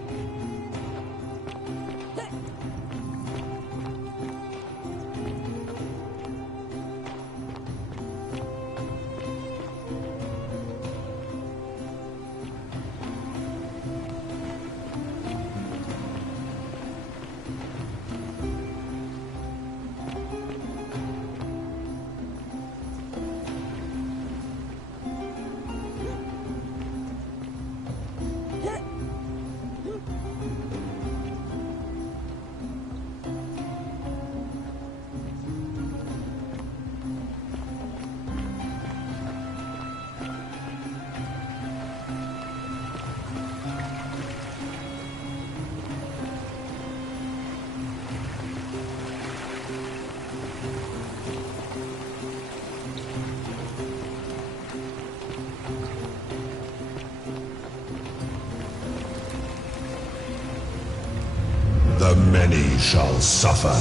The many shall suffer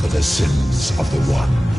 for the sins of the one.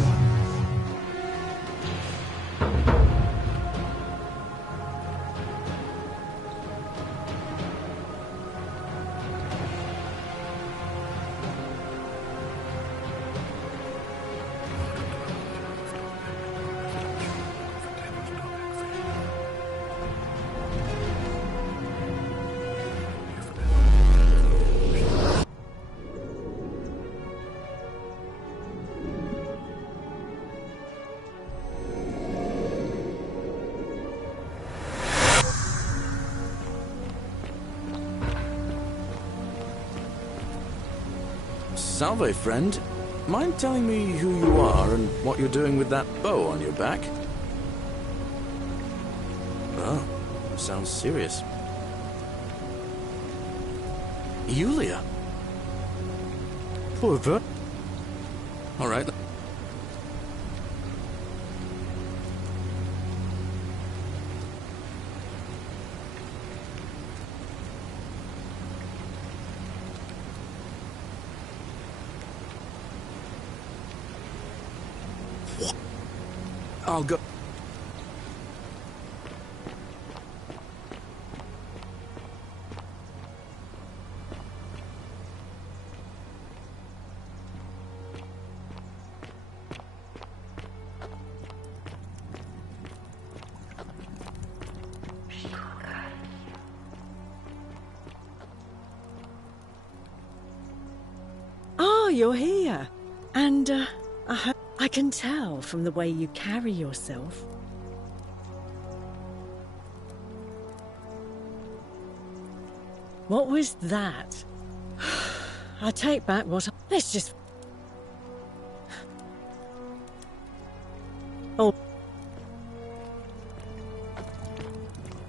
Salve, friend. Mind telling me who you are and what you're doing with that bow on your back? Oh, sounds serious. Yulia? Poor All right. I'll go. Oh, you're here. And, I can tell from the way you carry yourself. What was that? I take back what Let's just... Oh.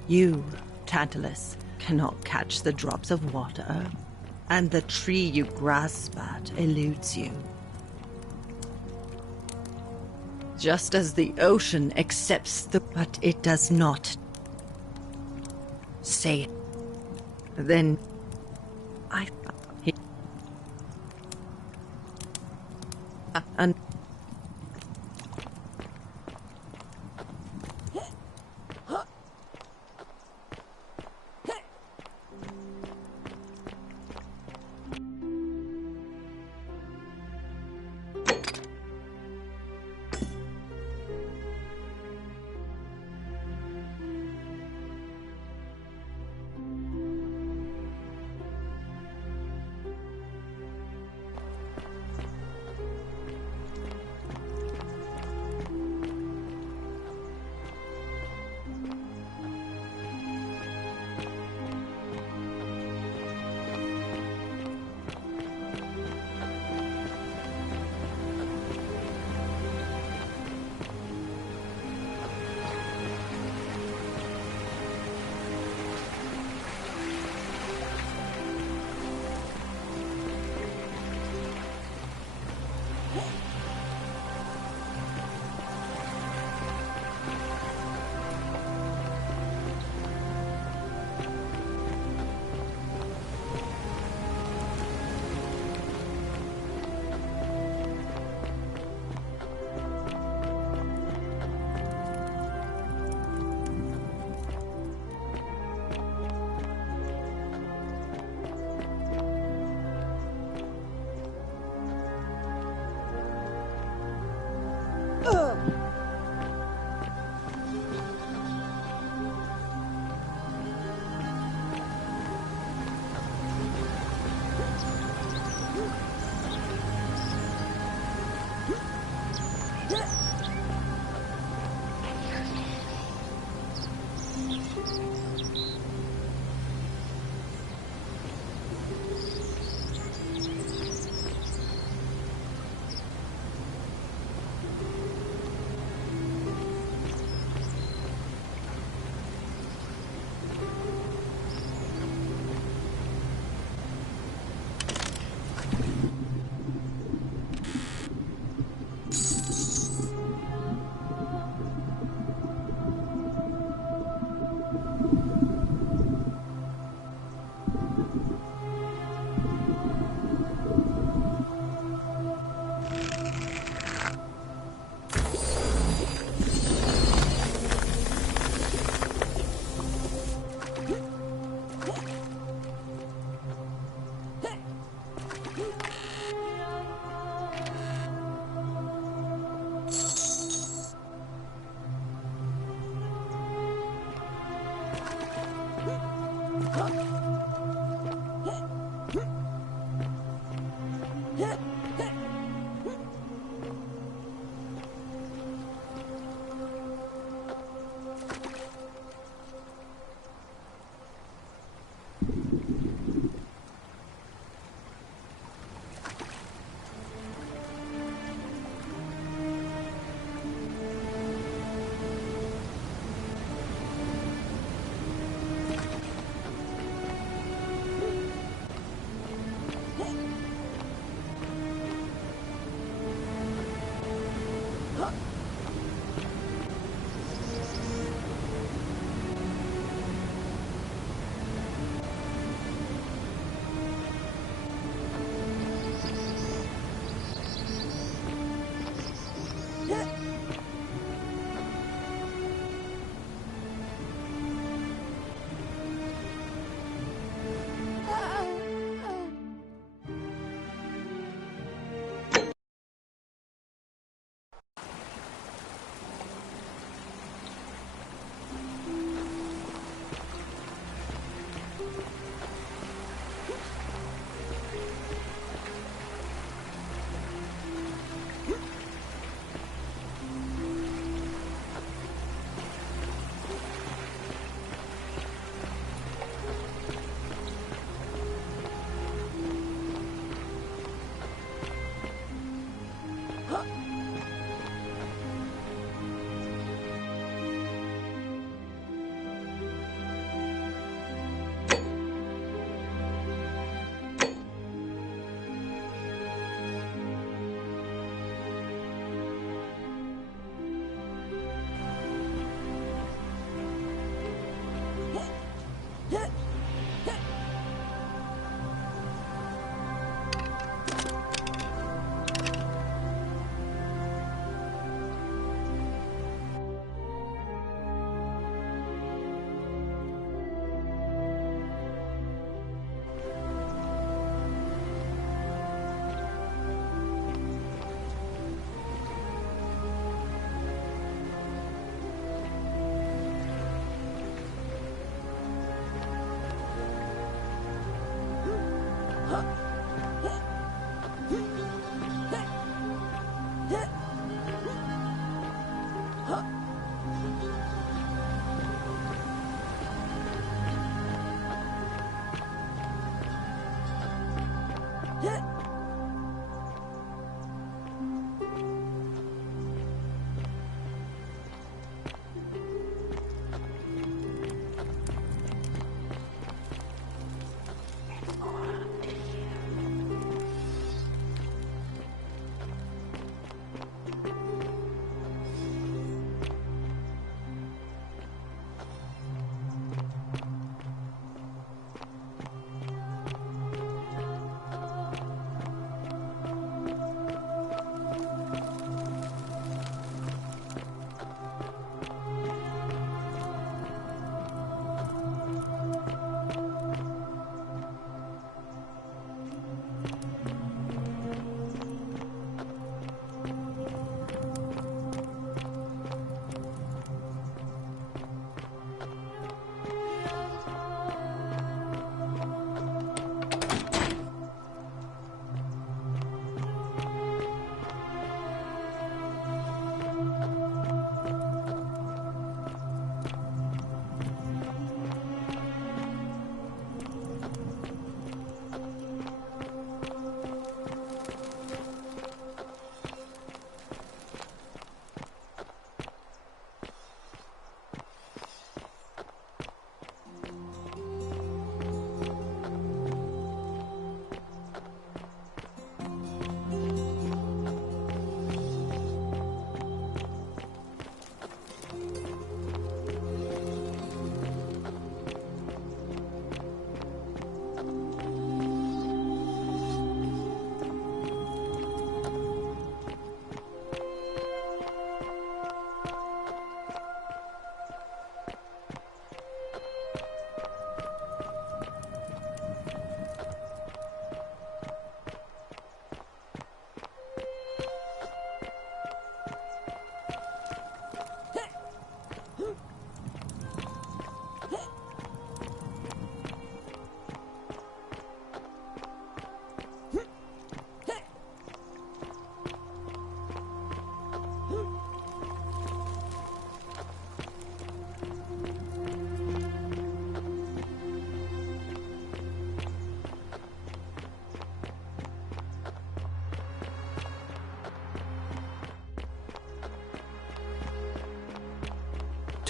You, Tantalus, cannot catch the drops of water, and the tree you grasp at eludes you. Just as the ocean accepts but it does not. Say it. Then and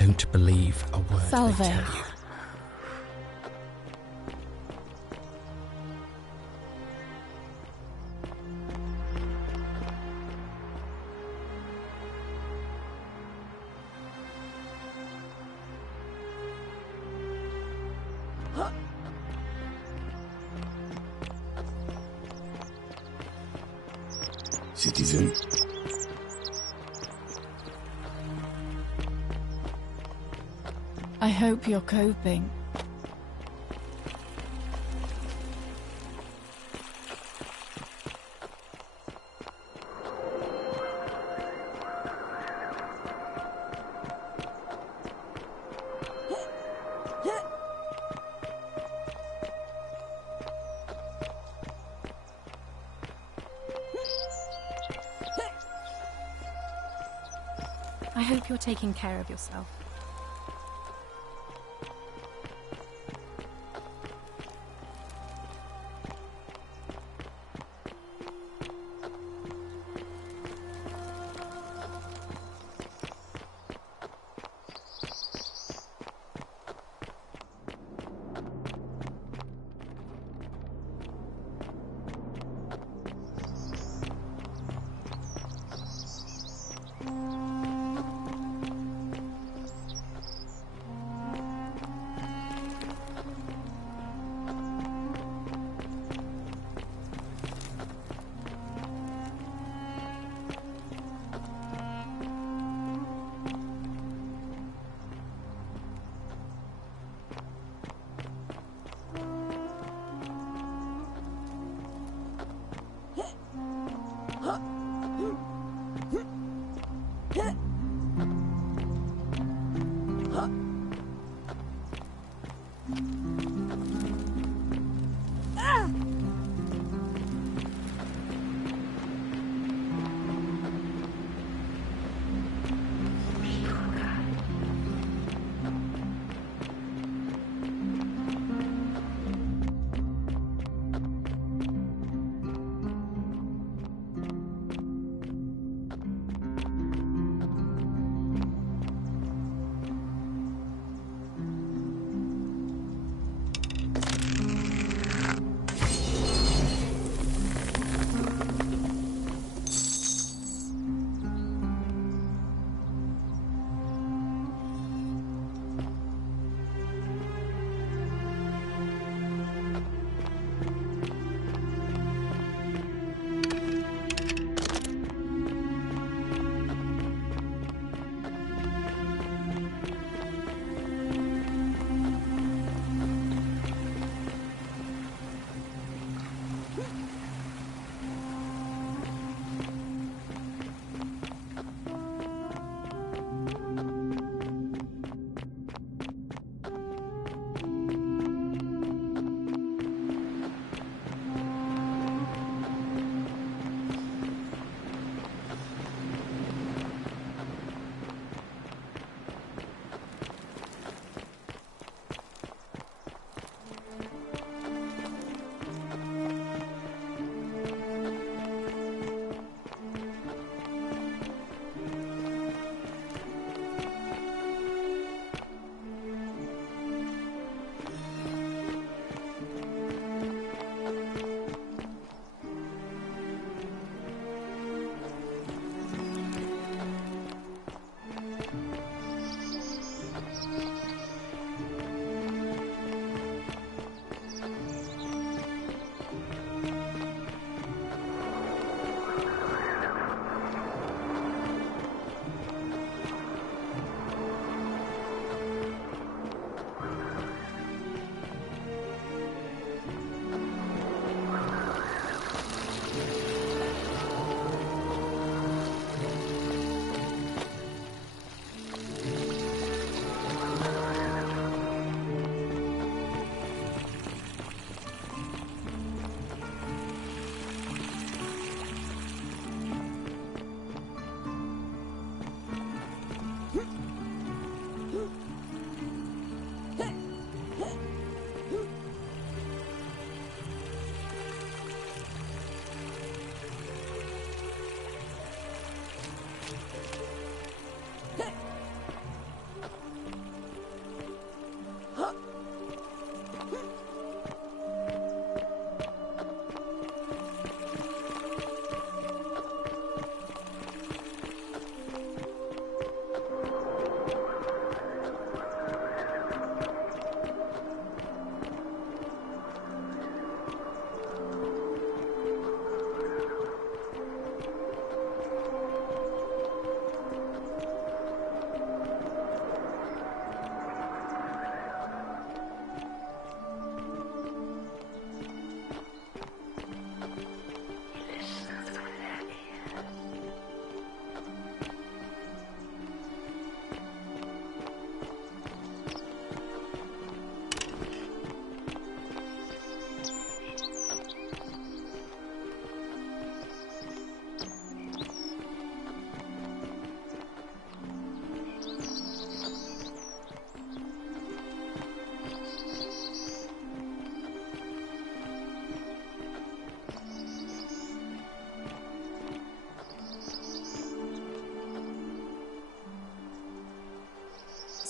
Don't believe a word Salve. they tell you. Citizen. I hope you're coping. I hope you're taking care of yourself.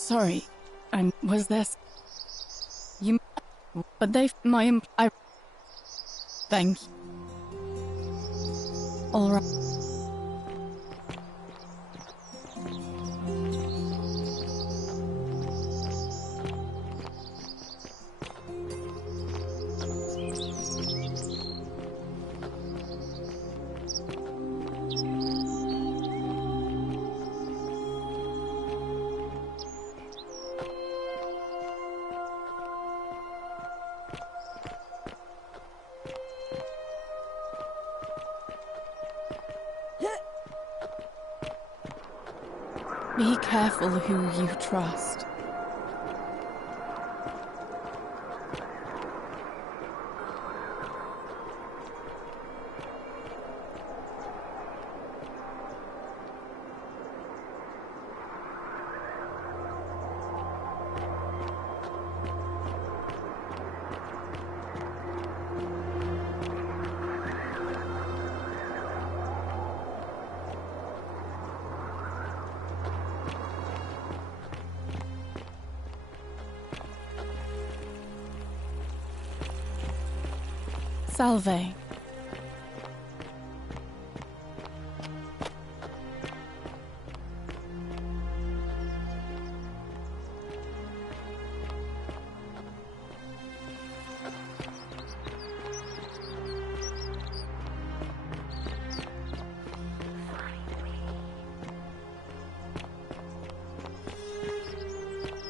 Sorry. Was this... You... But they... I... Thank you. All right. Be careful who you trust. Salve.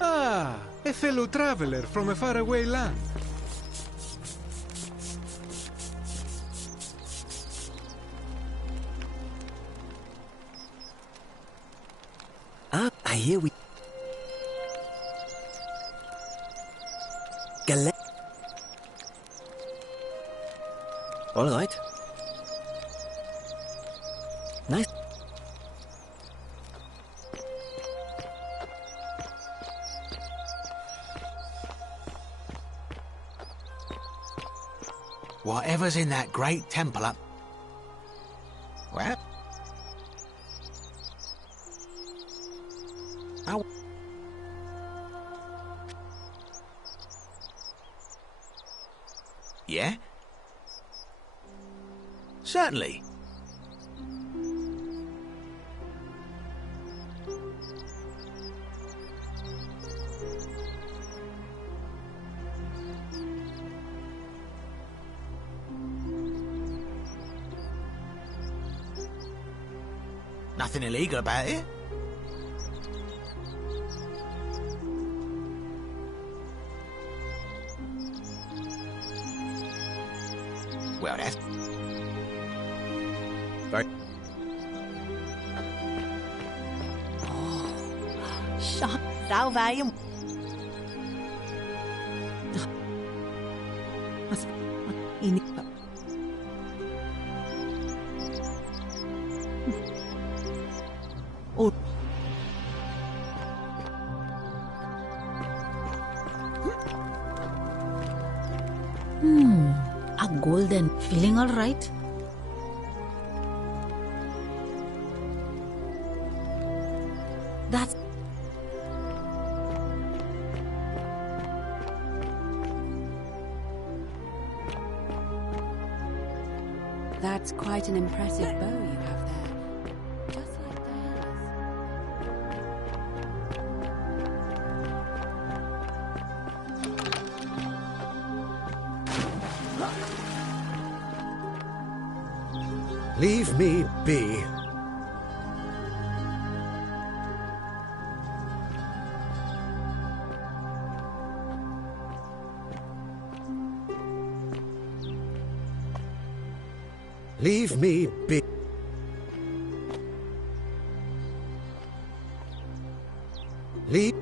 Ah, a fellow traveler from a faraway land. Here we... All right. Nice. Whatever's in that great temple up... Well... Yeah? Certainly. Nothing illegal about it. Well, that's... Right. Shut Salvarium. Oh. A golden. Feeling all right? That's... That's quite an impressive bow you have there. Just like Diana's. Leave me be. Leave me be. Leave.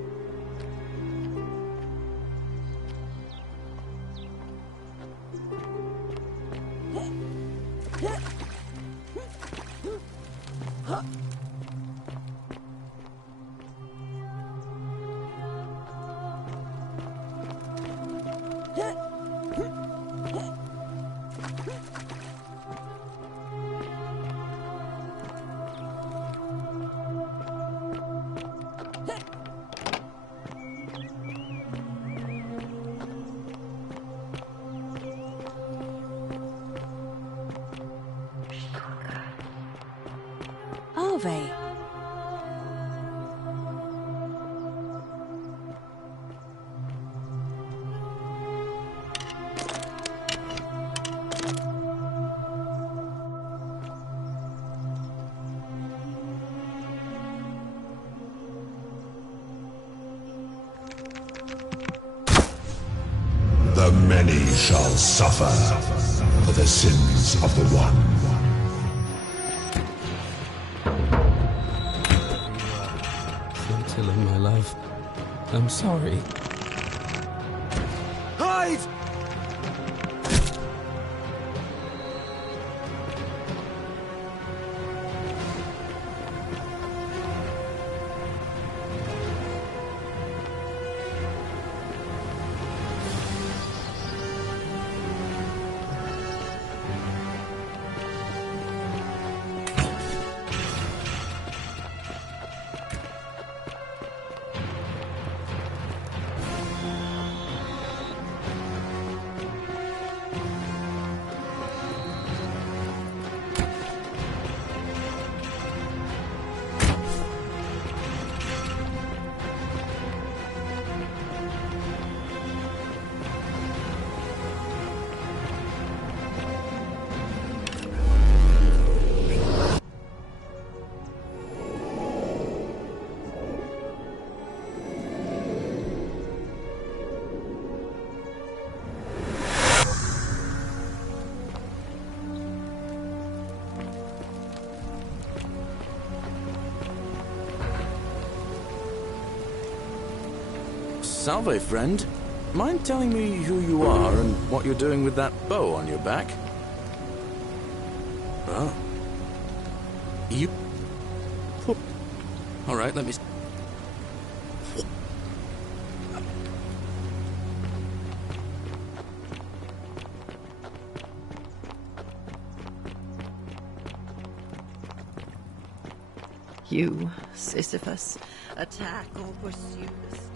many shall suffer for the sins of the one. Tilling, my love. I'm sorry. Hide! Salve, friend. Mind telling me who you are and what you're doing with that bow on your back? Oh. You... All right, let me... You, Sisyphus, attack or pursue the stone.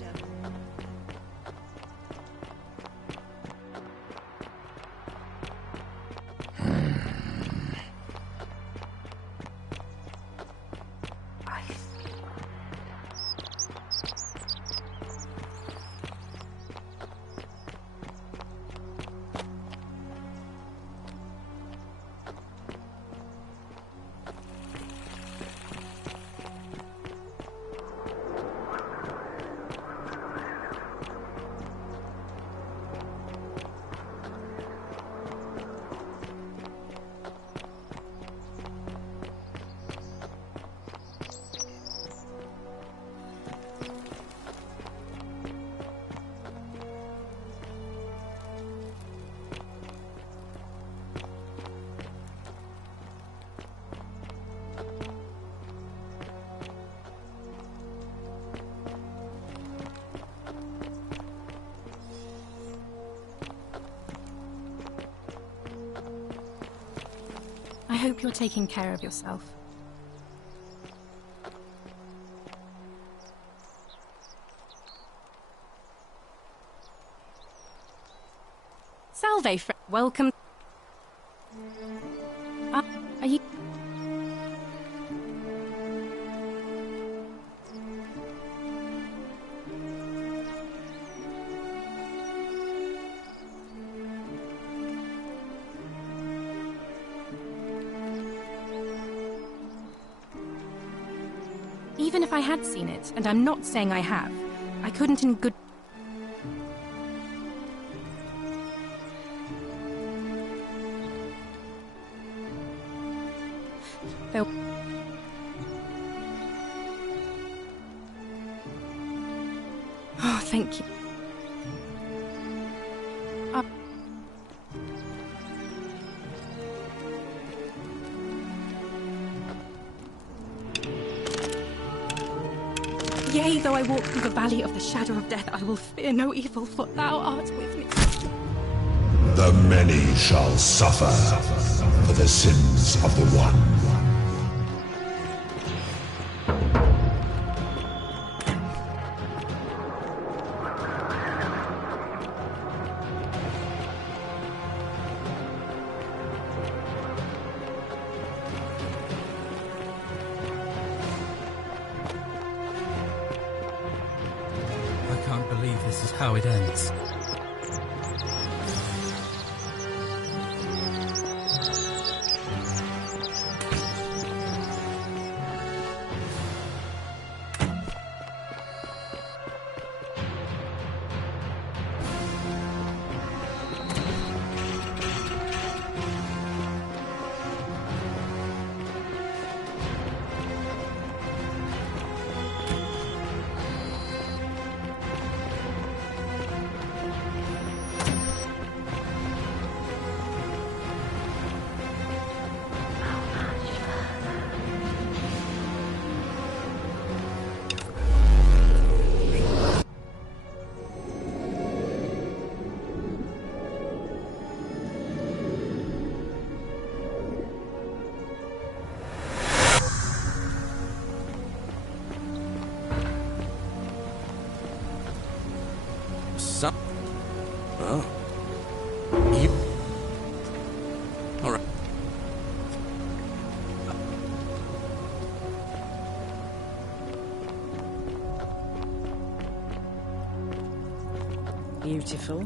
I hope you're taking care of yourself. Salve, welcome. Are you... Even if I had seen it, and I'm not saying I have, I couldn't in good... There... Oh, thank you. Yea, though I walk through the valley of the shadow of death, I will fear no evil, for thou art with me. The many shall suffer for the sins of the one. I can't believe this is how it ends. some... Oh. You... All right. Beautiful.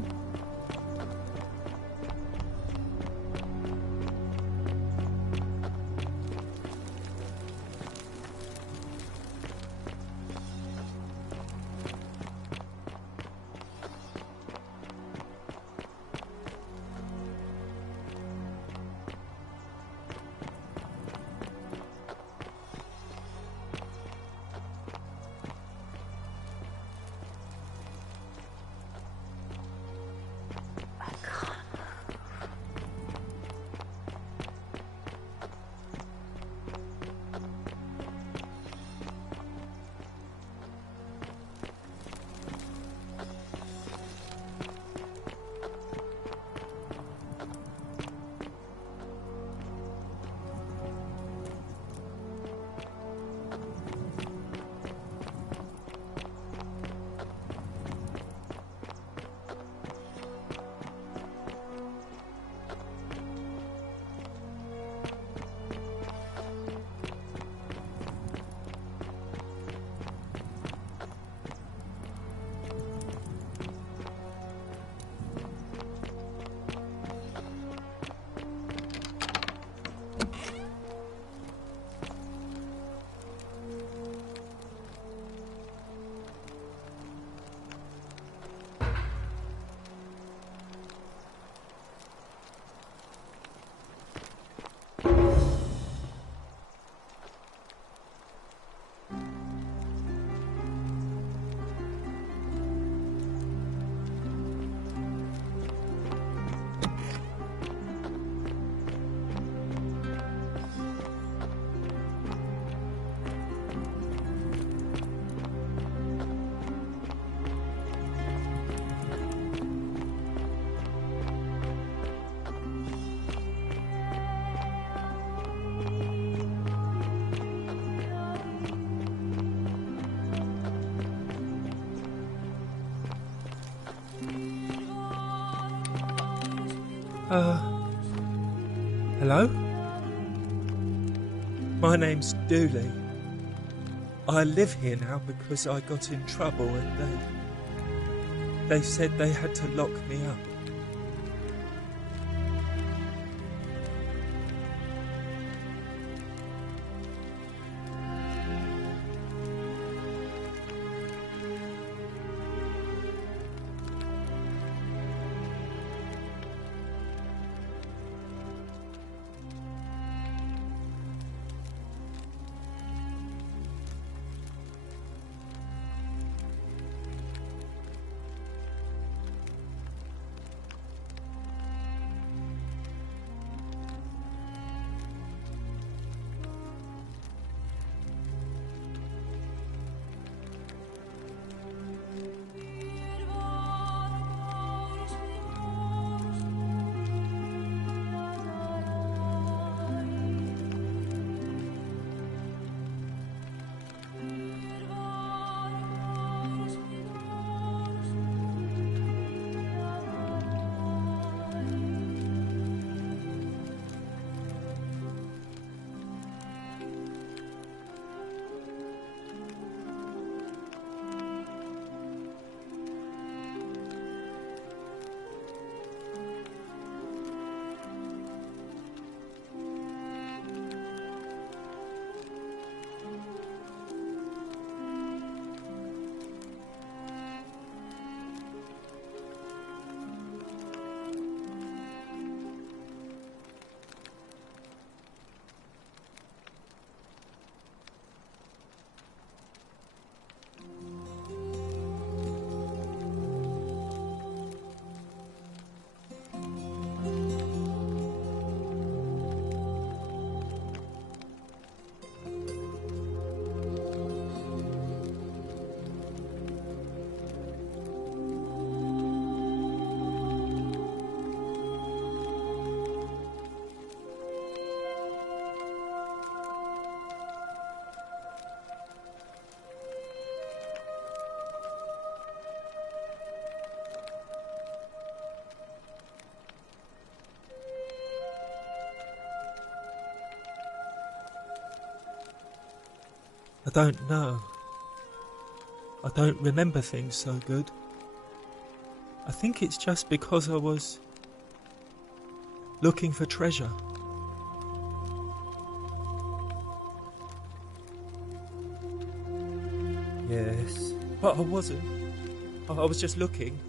Hello? My name's Dooley. I live here now because I got in trouble and they said they had to lock me up. I don't know. I don't remember things so good. I think it's just because I was looking for treasure. Yes, but I wasn't. I was just looking.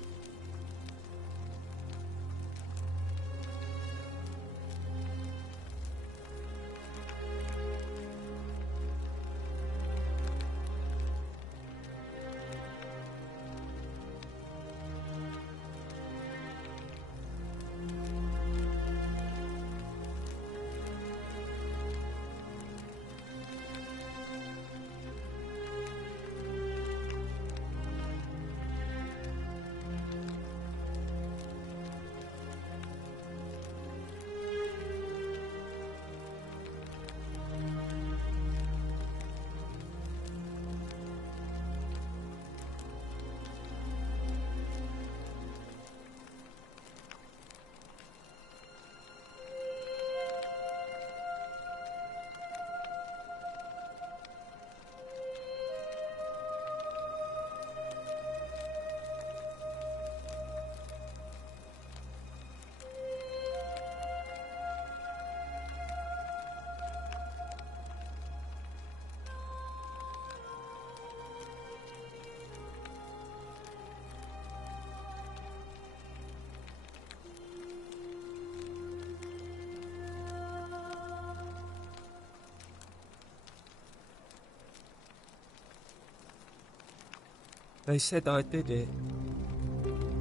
They said I did it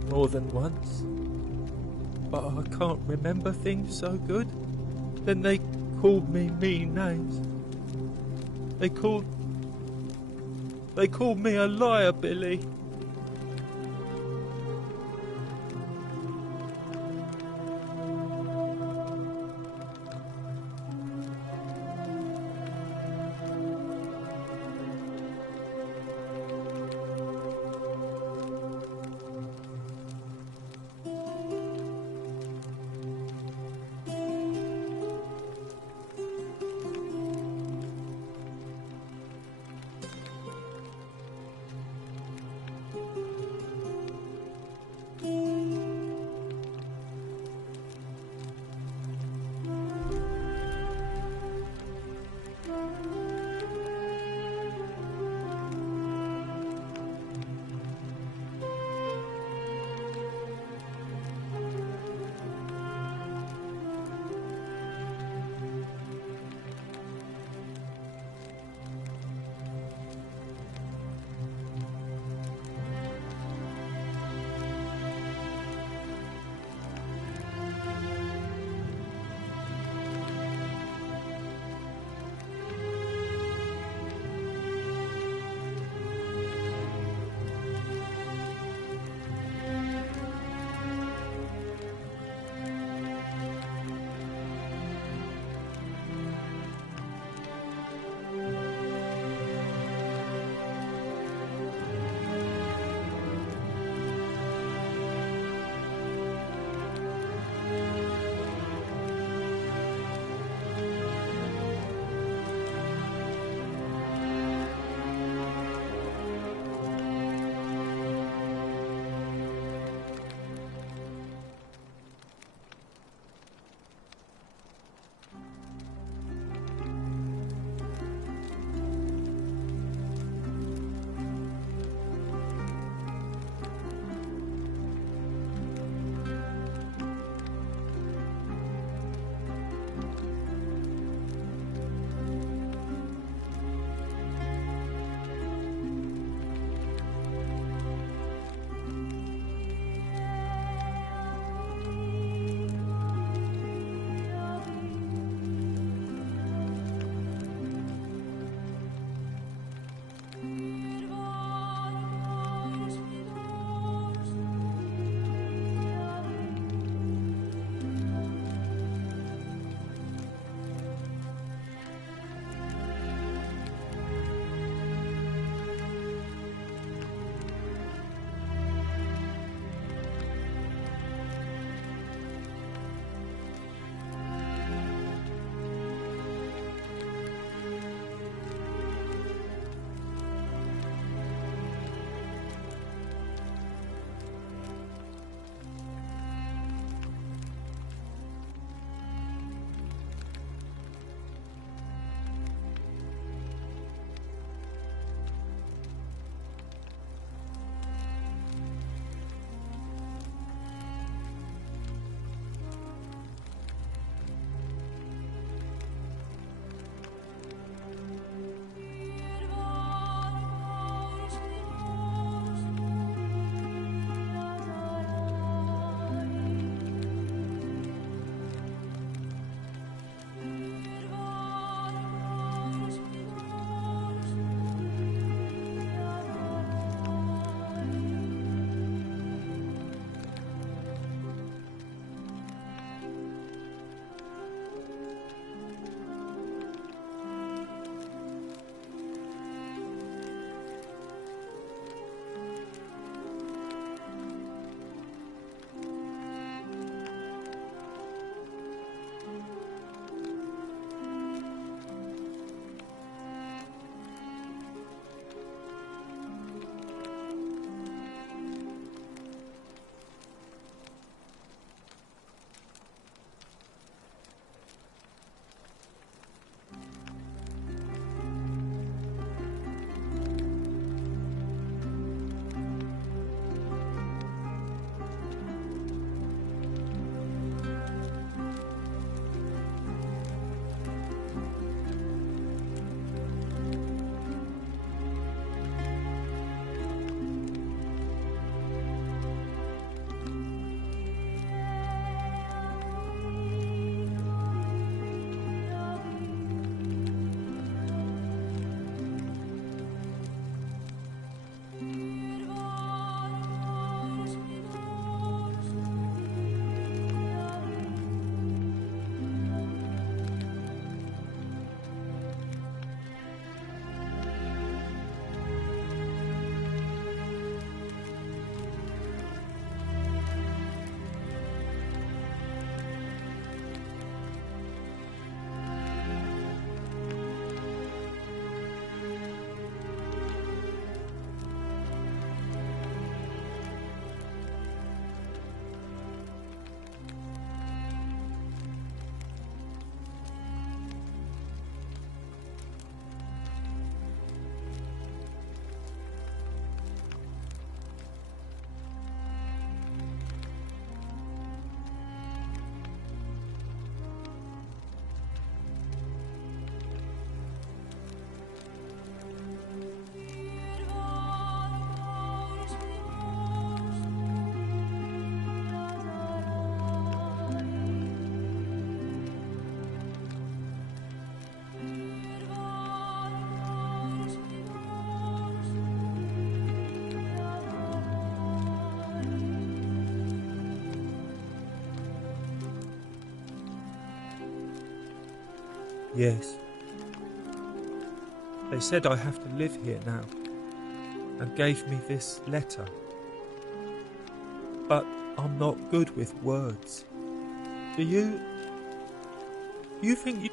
more than once, but I can't remember things so good. Then they called me mean names. They called me a liar, Billy. Yes. They said I have to live here now, and gave me this letter. But I'm not good with words. Do you think you...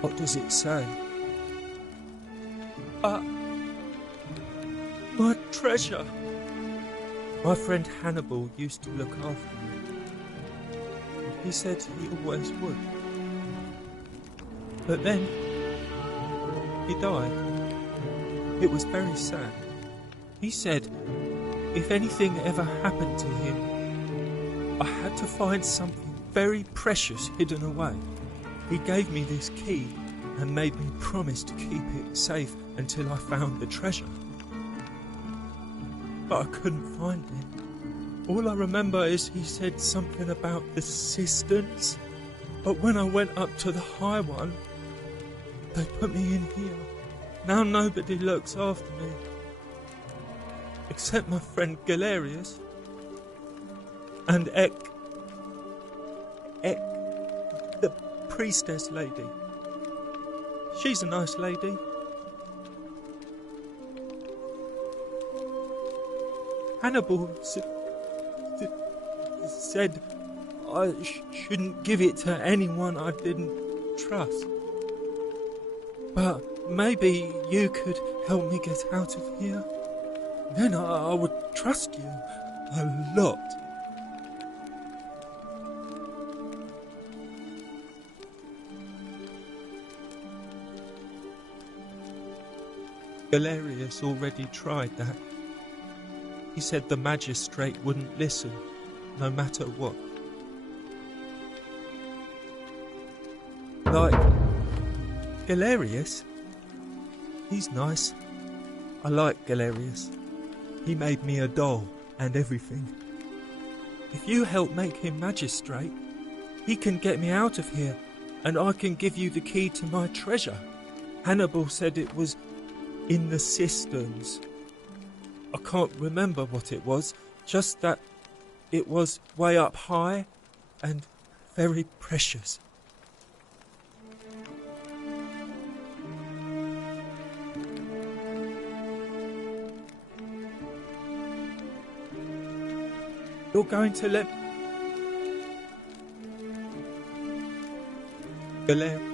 What does it say? My treasure! My friend Hannibal used to look after me. He said he always would. But then, he died. It was very sad. He said if anything ever happened to him, I had to find something very precious hidden away. He gave me this key and made me promise to keep it safe until I found the treasure. But I couldn't find it. All I remember is he said something about the cisterns, but when I went up to the high one, they put me in here. Now nobody looks after me, except my friend Galerius and Ek, the priestess lady. She's a nice lady. Hannibal said I shouldn't give it to anyone I didn't trust. But maybe you could help me get out of here. Then I would trust you a lot. Galerius already tried that. He said the magistrate wouldn't listen, no matter what. Like Galerius? He's nice. I like Galerius. He made me a doll and everything. If you help make him magistrate, he can get me out of here, and I can give you the key to my treasure. Hannibal said it was in the cisterns. I can't remember what it was, just that it was way up high and very precious. You're going to let Galerius.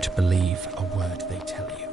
Don't believe a word they tell you.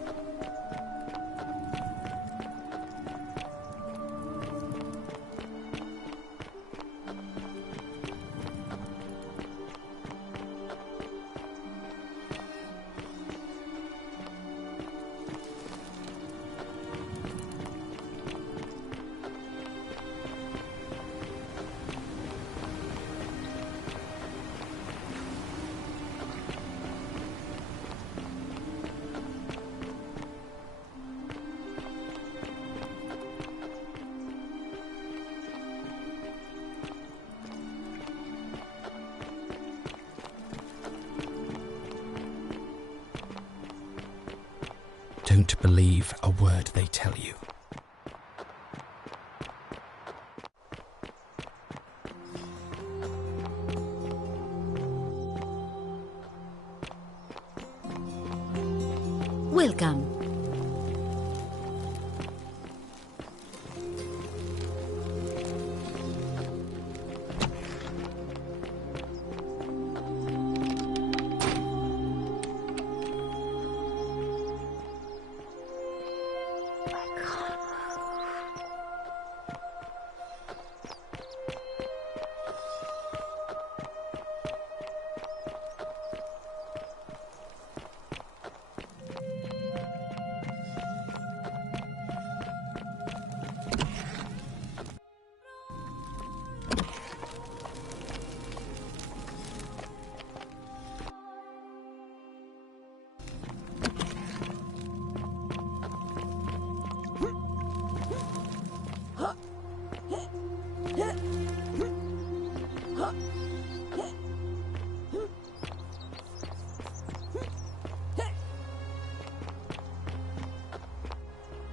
Don't believe a word they tell you. Welcome.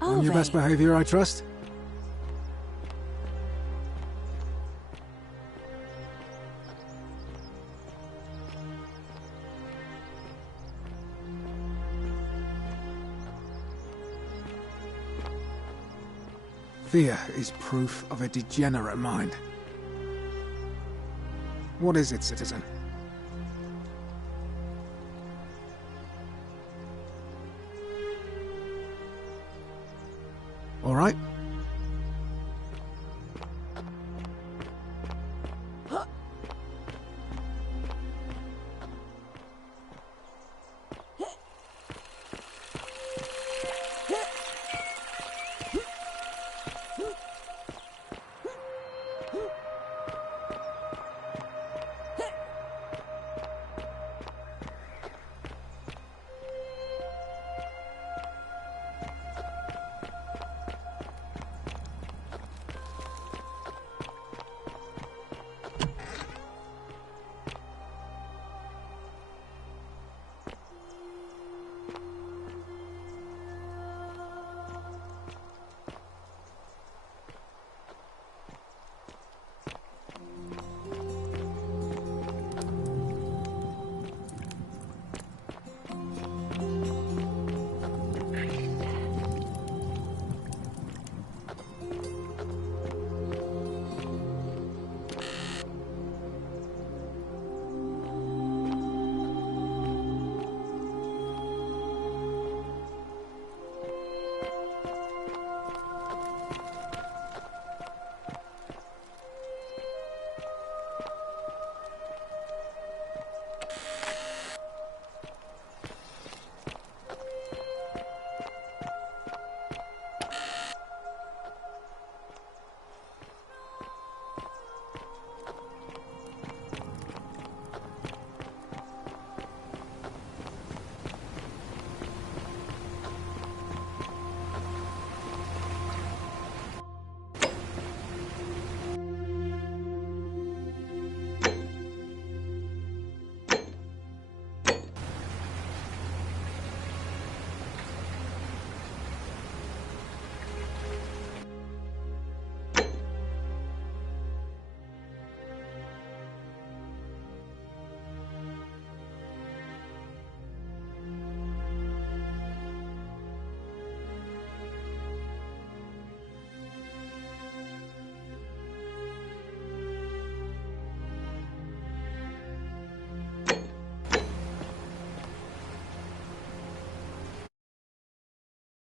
On your best behavior, I trust? Fear is proof of a degenerate mind. What is it, citizen? All right.